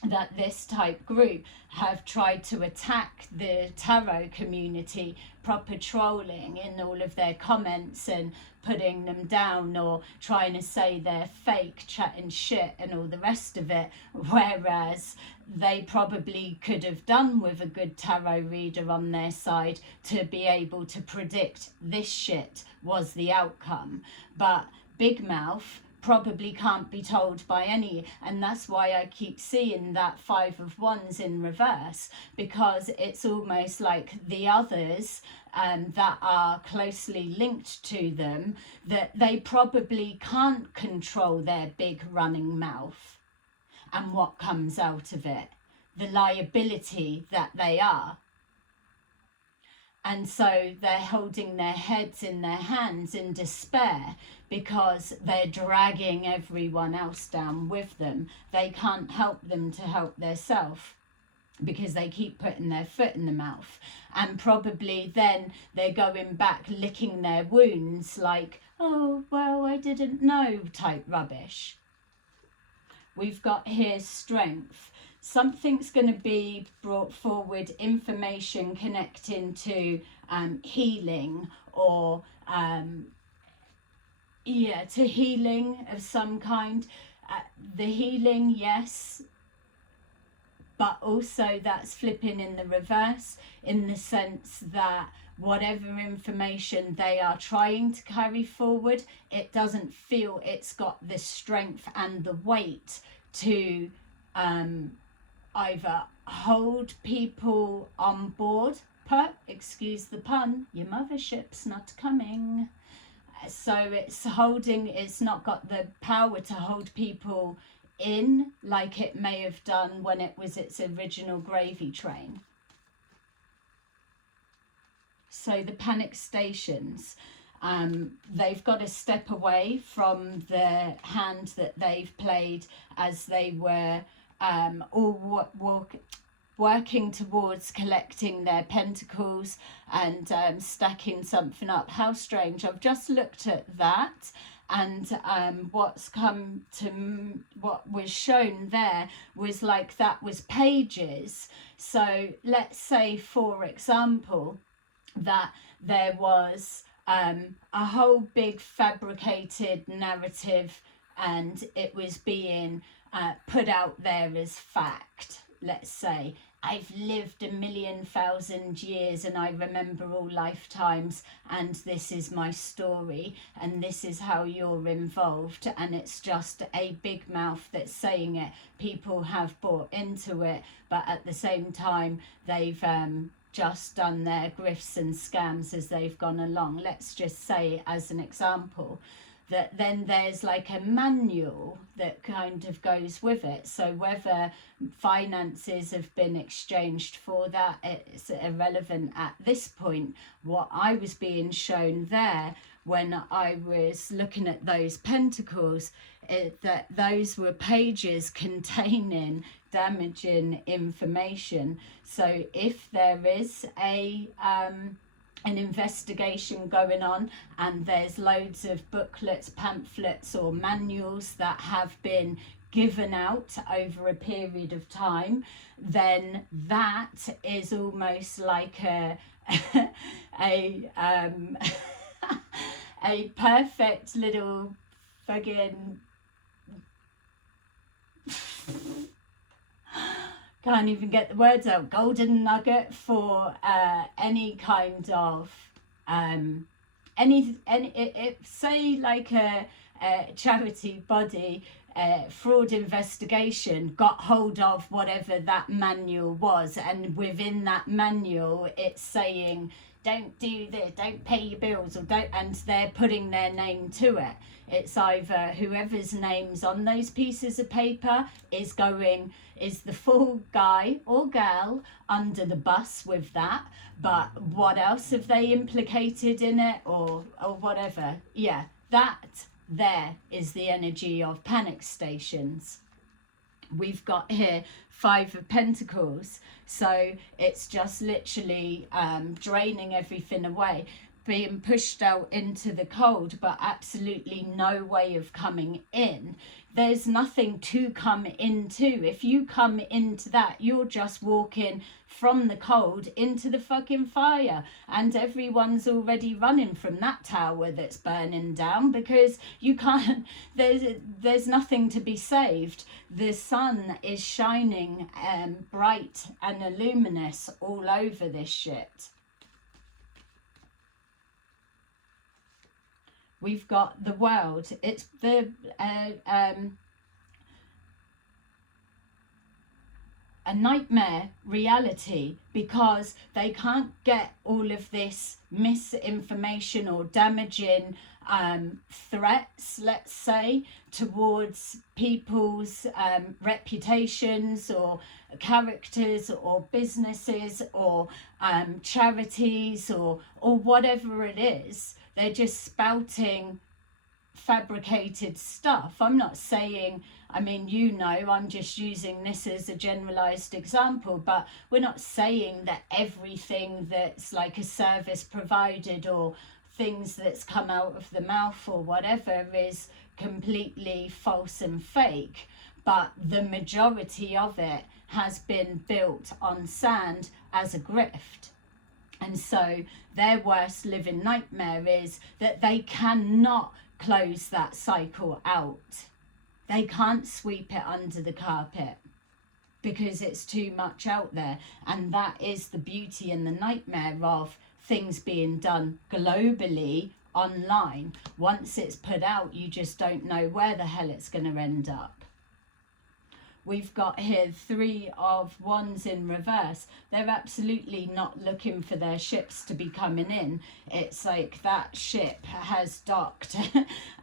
that this type group have tried to attack the tarot community, proper trolling in all of their comments and putting them down, or trying to say they're fake, chatting shit and all the rest of it, whereas they probably could have done with a good tarot reader on their side to be able to predict this shit was the outcome. But Big Mouth probably can't be told by any, and that's why I keep seeing that Five of Wands in reverse, because it's almost like the others that are closely linked to them, that they probably can't control their big running mouth and what comes out of it, the liability that they are. And so they're holding their heads in their hands in despair, because they're dragging everyone else down with them. They can't help them to help themselves, because they keep putting their foot in the mouth. And probably then they're going back licking their wounds like, oh, well, I didn't know type rubbish. We've got here strength. Something's going to be brought forward, information connecting to healing, or to healing of some kind. The healing, yes, but also that's flipping in the reverse, in the sense that whatever information they are trying to carry forward, it doesn't feel it's got the strength and the weight to either hold people on board, excuse the pun, your mothership's not coming. So it's not got the power to hold people in like it may have done when it was its original gravy train. So the panic stations, they've got to step away from the hand that they've played as they were all working towards collecting their pentacles and stacking something up. How strange. I've just looked at that, and what was shown there was like that was pages. So let's say, for example, that there was a whole big fabricated narrative, and it was being put out there as fact. Let's say, I've lived 1,000,000 years and I remember all lifetimes, and this is my story, and this is how you're involved, and it's just a big mouth that's saying it. People have bought into it, but at the same time they've just done their grifts and scams as they've gone along. Let's just say, as an example, that then there's like a manual that kind of goes with it. So whether finances have been exchanged for that, it's irrelevant at this point. What I was being shown there when I was looking at those pentacles, that those were pages containing damaging information. So if there is an investigation going on and there's loads of booklets, pamphlets or manuals that have been given out over a period of time, then that is almost like a a perfect little fucking can't even get the words out, golden nugget for any kind of say like a charity body fraud investigation got hold of whatever that manual was, and within that manual it's saying don't do this, don't pay your bills, or don't, and they're putting their name to it. It's either whoever's name's on those pieces of paper is the full guy or girl under the bus with that, but what else have they implicated in it, or whatever. Yeah, that there is the energy of panic stations. We've got here 5 of Pentacles, so it's just literally draining everything away, being pushed out into the cold, but absolutely no way of coming in. There's nothing to come into. If you come into that, you're just walking from the cold into the fucking fire, and everyone's already running from that tower that's burning down, because you can't, there's nothing to be saved. The sun is shining bright and luminous all over this shit. We've got the world. It's the a nightmare reality, because they can't get all of this misinformation or damaging threats, let's say, towards people's reputations or characters or businesses or charities or whatever it is. They're just spouting fabricated stuff. I'm not saying, I mean, you know, I'm just using this as a generalized example, but we're not saying that everything that's like a service provided or things that's come out of the mouth or whatever is completely false and fake, but the majority of it has been built on sand as a grift. And so their worst living nightmare is that they cannot close that cycle out. They can't sweep it under the carpet because it's too much out there. And that is the beauty and the nightmare of things being done globally online. Once it's put out, you just don't know where the hell it's going to end up. We've got here 3 of Wands in reverse. They're absolutely not looking for their ships to be coming in. It's like that ship has docked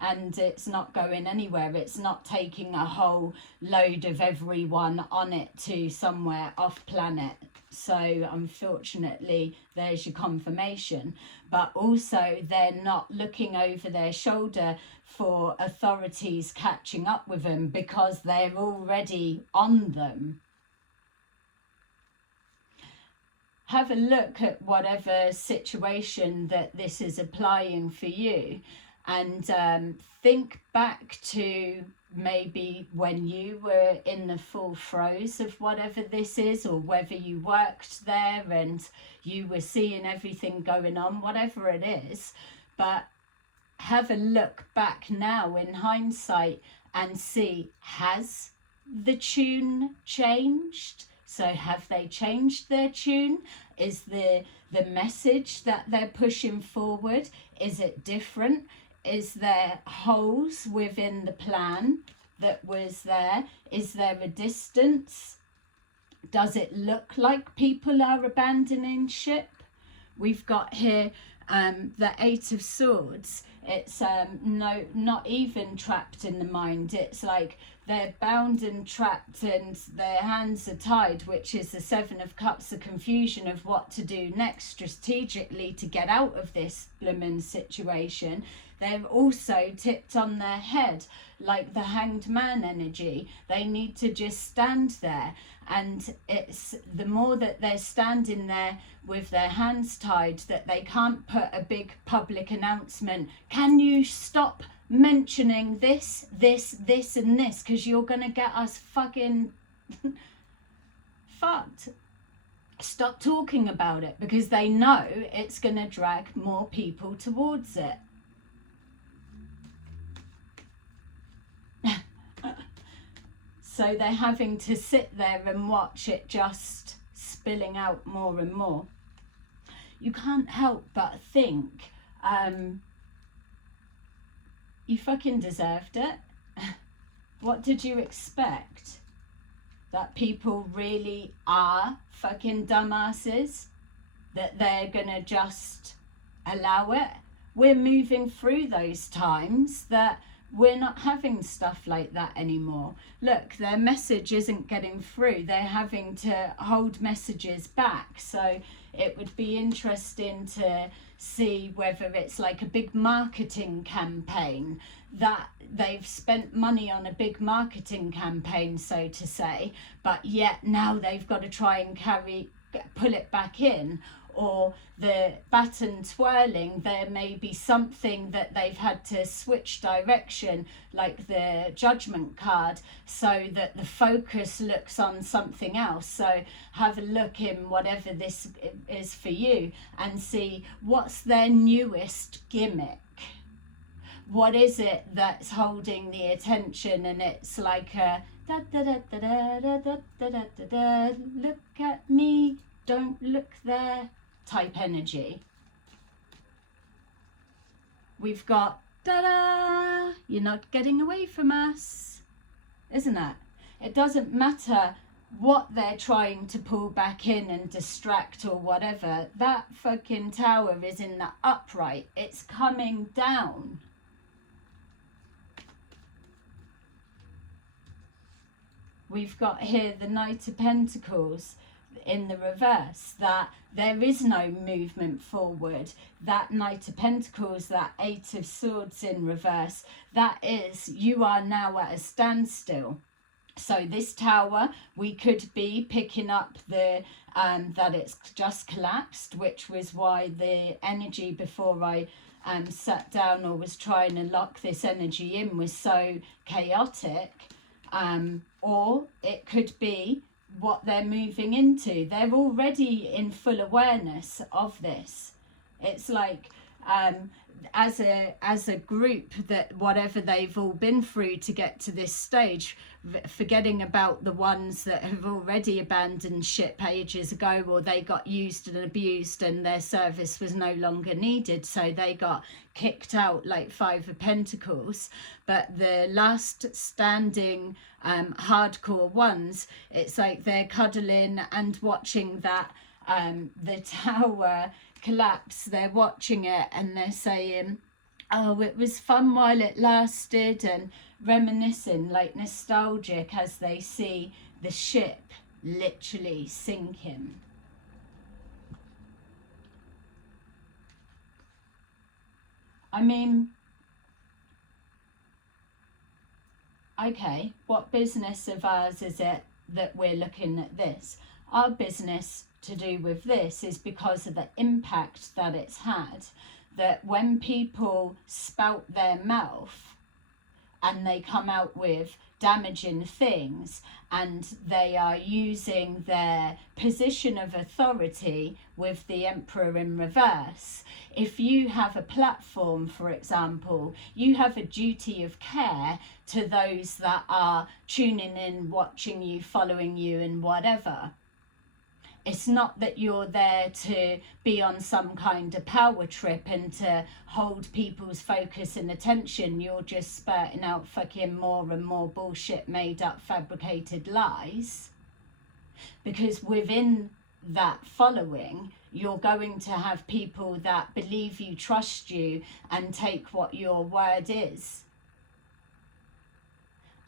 and it's not going anywhere. It's not taking a whole load of everyone on it to somewhere off planet. So unfortunately, there's your confirmation. But also they're not looking over their shoulder for authorities catching up with them, because they're already on them. Have a look at whatever situation that this is applying for you, and think back to maybe when you were in the full throes of whatever this is, or whether you worked there and you were seeing everything going on, whatever it is. But have a look back now in hindsight and see, has the tune changed? So have they changed their tune? Is the message that they're pushing forward, is it different? Is there holes within the plan that was there? Is there a distance? Does it look like people are abandoning ship? We've got here the 8 of Swords. It's not even trapped in the mind. It's like they're bound and trapped and their hands are tied, which is the Seven of Cups, the confusion of what to do next strategically to get out of this blooming situation. They're also tipped on their head, like the Hanged Man energy. They need to just stand there. And it's the more that they're standing there with their hands tied that they can't put a big public announcement. Can you stop mentioning this, and this? Because you're going to get us fucking fucked. Stop talking about it, because they know it's going to drag more people towards it. So they're having to sit there and watch it just spilling out more and more. You can't help but think, you fucking deserved it. What did you expect? That people really are fucking dumbasses? That they're gonna just allow it? We're moving through those times that we're not having stuff like that anymore. Look, their message isn't getting through. They're having to hold messages back. So it would be interesting to see whether it's like a big marketing campaign, that they've spent money on a big marketing campaign, so to say, but yet now they've got to try and pull it back in. Or the baton twirling, there may be something that they've had to switch direction, like the judgment card, so that the focus looks on something else. So have a look in whatever this is for you and see what's their newest gimmick. What is it that's holding the attention? And it's like a da da da da da da da da da da, look at me, don't look there type energy. We've got ta-da, you're not getting away from us, isn't it? It doesn't matter what they're trying to pull back in and distract or whatever. That fucking tower is in the upright. It's coming down. We've got here the Knight of Pentacles in the reverse, that there is no movement forward. That Knight of Pentacles, that Eight of Swords in reverse, that is, you are now at a standstill. So this tower, we could be picking up the that it's just collapsed, which was why the energy before I sat down or was trying to lock this energy in was so chaotic. Or it could be what they're moving into. They're already in full awareness of this. It's like as a group, that whatever they've all been through to get to this stage, forgetting about the ones that have already abandoned ship ages ago, or they got used and abused and their service was no longer needed, so they got kicked out, like Five of Pentacles. But the last standing hardcore ones, it's like they're cuddling and watching that the tower collapse. They're watching it and they're saying, oh, it was fun while it lasted, and reminiscing, like nostalgic, as they see the ship literally sinking. I mean, okay, what business of ours is it that we're looking at this? Our business to do with this is because of the impact that it's had, that when people spout their mouth and they come out with damaging things, and they are using their position of authority with the Emperor in reverse. If you have a platform, for example, you have a duty of care to those that are tuning in, watching you, following you, and whatever. It's not that you're there to be on some kind of power trip and to hold people's focus and attention. You're just spurting out fucking more and more bullshit, made up, fabricated lies. Because within that following, you're going to have people that believe you, trust you, and take what your word is.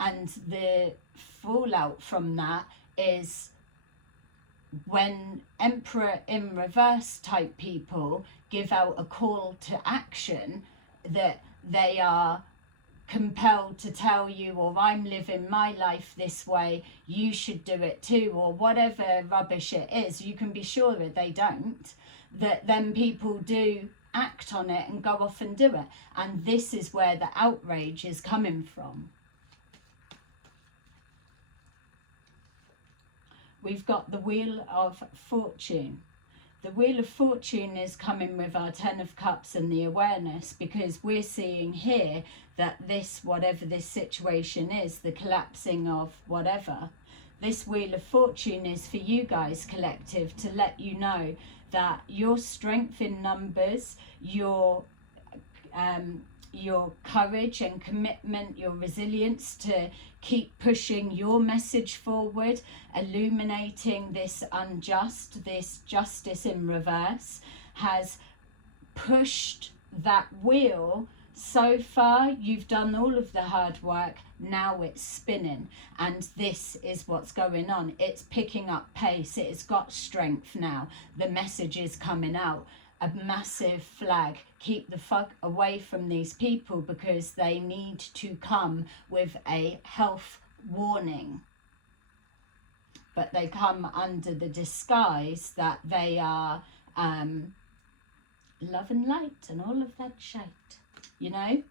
And the fallout from that is when Emperor in reverse type people give out a call to action, that they are compelled to tell you, or I'm living my life this way, you should do it too, or whatever rubbish it is, you can be sure that they don't, that then people do act on it and go off and do it. And this is where the outrage is coming from. We've got the Wheel of Fortune. The Wheel of Fortune is coming with our Ten of Cups and the awareness, because we're seeing here that this, whatever this situation is, the collapsing of whatever, this Wheel of Fortune is for you guys, collective, to let you know that your strength in numbers, your courage and commitment, your resilience to keep pushing your message forward, illuminating this unjust, this justice in reverse, has pushed that wheel so far. You've done all of the hard work, now it's spinning, and this is what's going on. It's picking up pace, it's got strength now, the message is coming out. A massive flag. Keep the fuck away from these people, because they need to come with a health warning. But they come under the disguise that they are love and light and all of that shit. You know?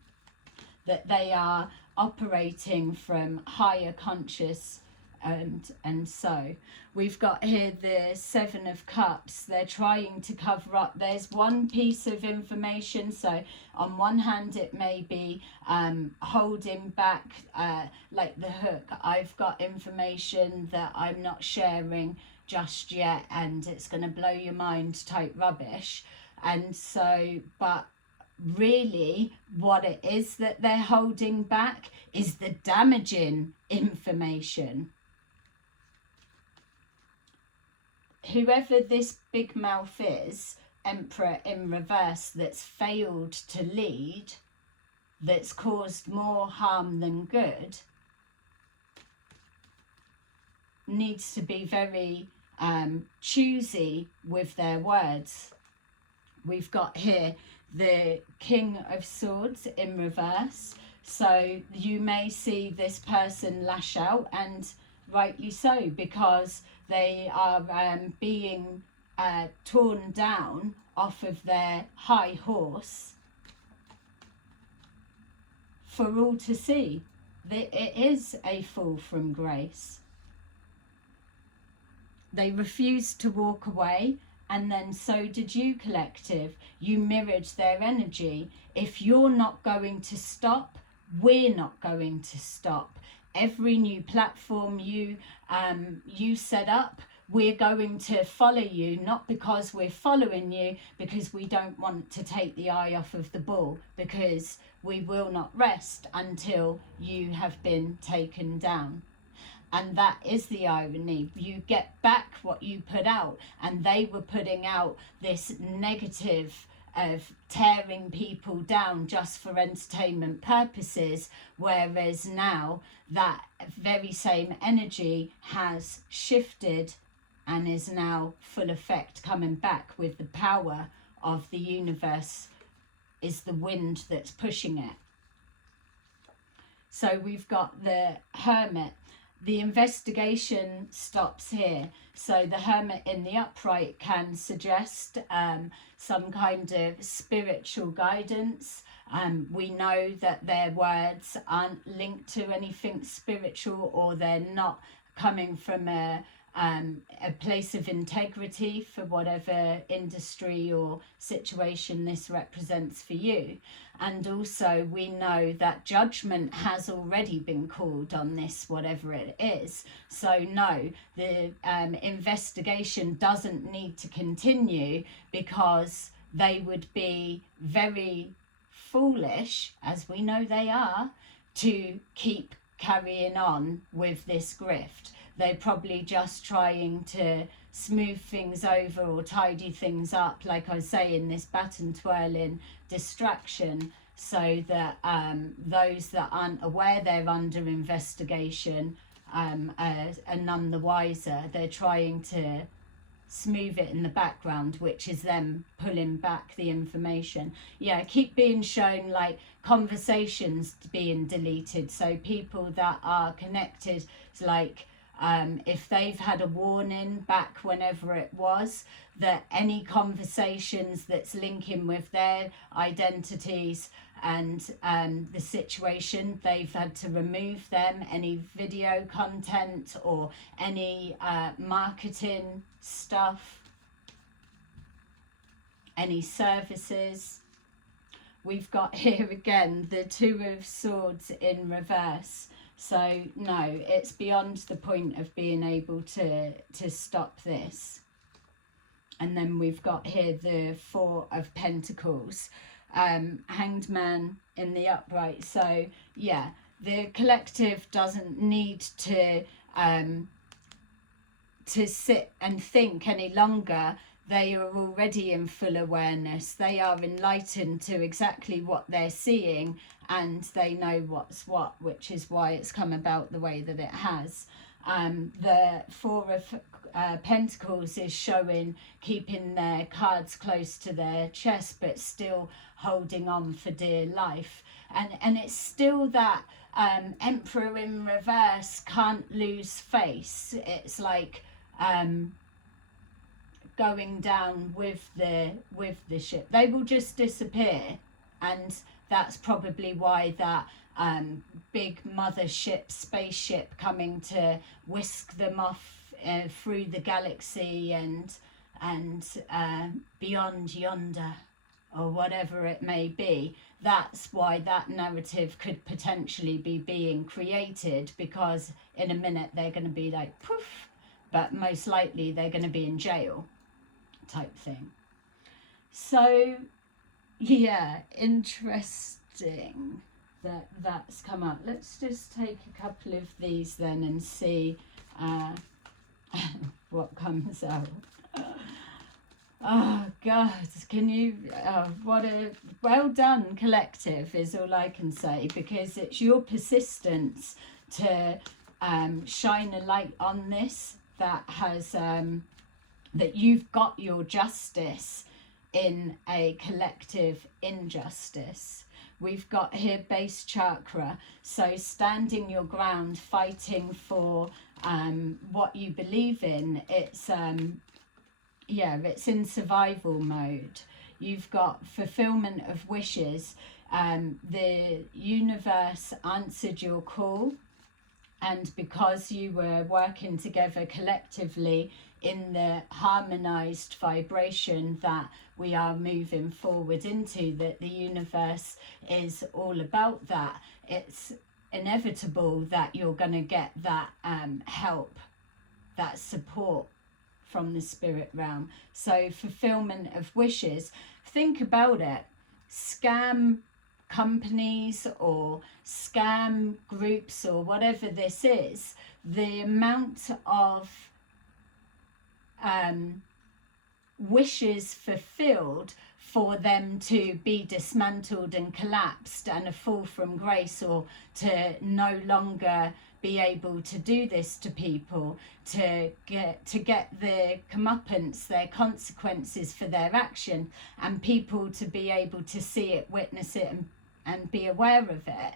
That they are operating from higher conscious. And so we've got here the Seven of Cups. They're trying to cover up. There's one piece of information, so on one hand it may be holding back, like the hook, I've got information that I'm not sharing just yet and it's going to blow your mind type rubbish. And so, but really what it is that they're holding back is the damaging information. Whoever this big mouth is, Emperor in reverse, that's failed to lead, that's caused more harm than good, needs to be very choosy with their words. We've got here the King of Swords in reverse. So you may see this person lash out, and rightly so, because they are being torn down off of their high horse for all to see. It is a fall from grace. They refused to walk away, and then so did you, collective. You mirrored their energy. If you're not going to stop, we're not going to stop. Every new platform you set up, we're going to follow you, not because we're following you, because we don't want to take the eye off of the ball, because we will not rest until you have been taken down. And that is the irony. You get back what you put out, and they were putting out this negative of tearing people down just for entertainment purposes, whereas now that very same energy has shifted and is now full effect, coming back with the power of the universe is the wind that's pushing it. So we've got the Hermit. The investigation stops here. So the Hermit in the upright can suggest some kind of spiritual guidance. We know that their words aren't linked to anything spiritual, or they're not coming from a place of integrity for whatever industry or situation this represents for you. And also we know that judgment has already been called on this, whatever it is. So no, the investigation doesn't need to continue, because they would be very foolish, as we know they are, to keep carrying on with this grift. They're probably just trying to smooth things over or tidy things up, like I say, in this button twirling distraction. so that those that aren't aware they're under investigation are none the wiser. They're trying to smooth it in the background, which is them pulling back the information. Yeah, keep being shown like conversations being deleted, so people that are connected, like if they've had a warning back whenever it was, that any conversations that's linking with their identities and the situation, they've had to remove them, any video content or any marketing stuff, any services. We've got here again the Two of Swords in reverse. So no, it's beyond the point of being able to stop this. And then we've got here the Four of Pentacles, Hanged Man in the upright. So yeah, the collective doesn't need to sit and think any longer. They are already in full awareness. They are enlightened to exactly what they're seeing, and they know what's what, which is why it's come about the way that it has. The Four of Pentacles is showing keeping their cards close to their chest, but still holding on for dear life. And it's still that Emperor in reverse, can't lose face. It's like going down with the ship. They will just disappear, and that's probably why that big mothership spaceship coming to whisk them off through the galaxy and beyond yonder, or whatever it may be. That's why that narrative could potentially be being created, because in a minute they're going to be like poof, but most likely they're going to be in jail type thing. So yeah, interesting that that's come up. Let's just take a couple of these then and see what comes out. Oh God, can you, what a, well done collective is all I can say, because it's your persistence to shine a light on this that has, that you've got your justice in a collective injustice. We've got here base chakra, so standing your ground, fighting for what you believe in. It's yeah, it's in survival mode. You've got fulfillment of wishes. The universe answered your call, and because you were working together collectively in the harmonized vibration that we are moving forward into, that the universe is all about that, it's inevitable that you're going to get that help, that support from the spirit realm. So fulfillment of wishes, think about it. Scam companies or scam groups or whatever this is, the amount of wishes fulfilled for them to be dismantled and collapsed and a fall from grace, or to no longer be able to do this to people, to get the comeuppance, their consequences for their action, and people to be able to see it, witness it, and be aware of it.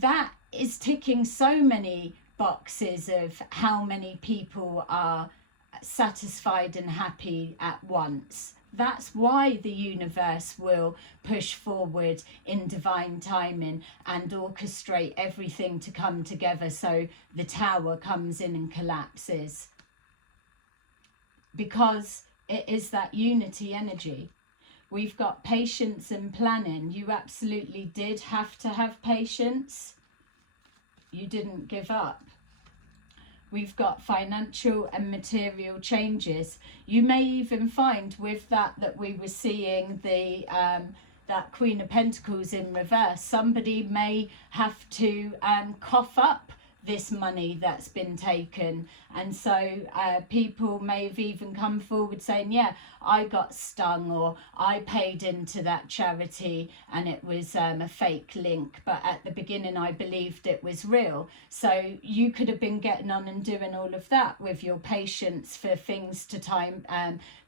That is ticking so many boxes of how many people are satisfied and happy at once. That's why the universe will push forward in divine timing and orchestrate everything to come together, so the tower comes in and collapses, because it is that unity energy. We've got patience and planning. You absolutely did have to have patience. You didn't give up. We've got financial and material changes. You may even find with that we were seeing the that Queen of Pentacles in reverse. Somebody may have to cough up this money that's been taken. And so people may have even come forward saying, yeah, I got stung, or I paid into that charity and it was a fake link, but at the beginning I believed it was real. So you could have been getting on and doing all of that with your patience for things to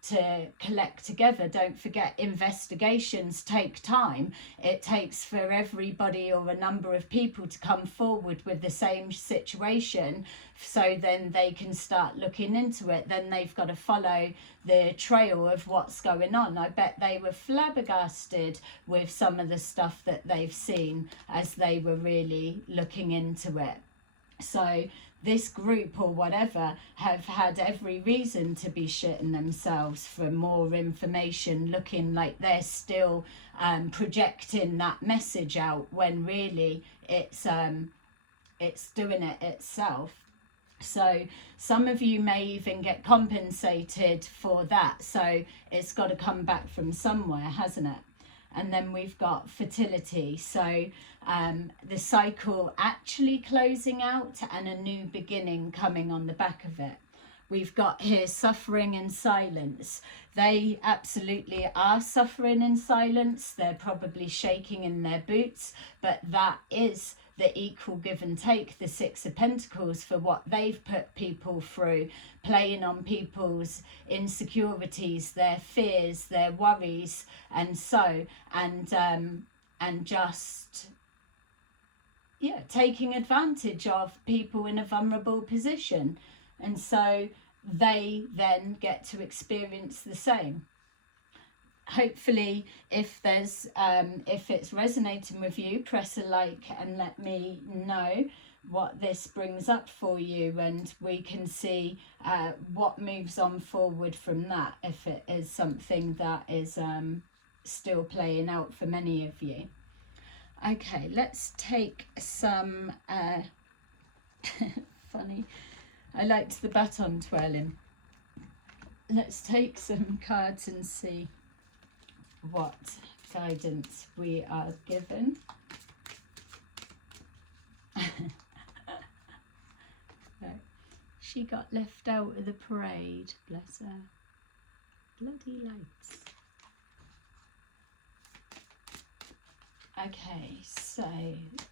to collect together. Don't forget, investigations take time. It takes for everybody or a number of people to come forward with the same situation, so then they can start looking into it. Then they've got to follow the trail of what's going on. I bet they were flabbergasted with some of the stuff that they've seen as they were really looking into it. So this group or whatever have had every reason to be shitting themselves for more information, looking like they're still projecting that message out, when really it's doing it itself. So some of you may even get compensated for that. So it's got to come back from somewhere, hasn't it? And then we've got fertility. So the cycle actually closing out and a new beginning coming on the back of it. We've got here suffering in silence. They absolutely are suffering in silence. They're probably shaking in their boots, but that is the equal give and take, the Six of Pentacles, for what they've put people through, playing on people's insecurities, their fears, their worries, and just taking advantage of people in a vulnerable position. And so they then get to experience the same. Hopefully, if it's resonating with you, press a like and let me know what this brings up for you, and we can see what moves on forward from that, if it is something that is still playing out for many of you. Okay, let's take some funny, I liked the baton twirling. Let's take some cards and see what guidance we are given. She got left out of the parade, bless her. Bloody lights. Okay, so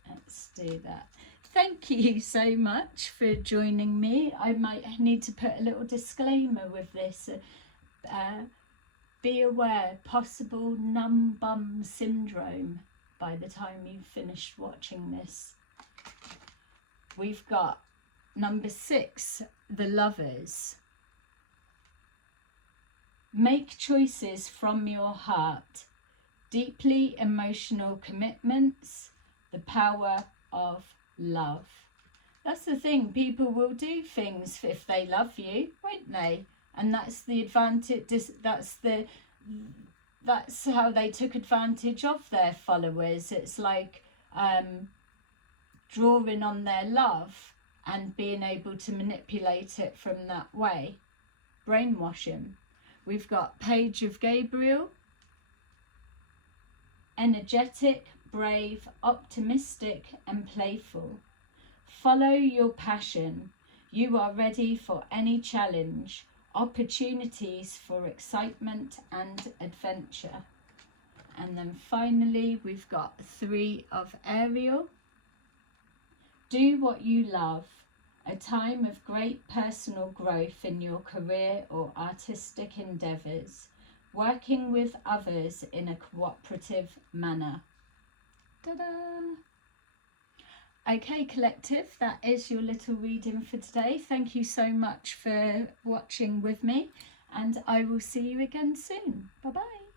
let's do that. Thank you so much for joining me. I might need to put a little disclaimer with this. Be aware, possible numb bum syndrome by the time you've finished watching this. We've got number 6, the Lovers. Make choices from your heart. Deeply emotional commitments. The power of love. That's the thing. People will do things if they love you, won't they? And that's the advantage. That's how they took advantage of their followers. It's like drawing on their love and being able to manipulate it from that way. Brainwashing. We've got Page of Gabriel. Energetic, brave, optimistic and playful. Follow your passion. You are ready for any challenge. Opportunities for excitement and adventure. And then finally we've got 3 of Ariel. Do what you love. A time of great personal growth in your career or artistic endeavours. Working with others in a cooperative manner. Ta-da! Okay, collective, that is your little reading for today. Thank you so much for watching with me, and I will see you again soon. Bye-bye.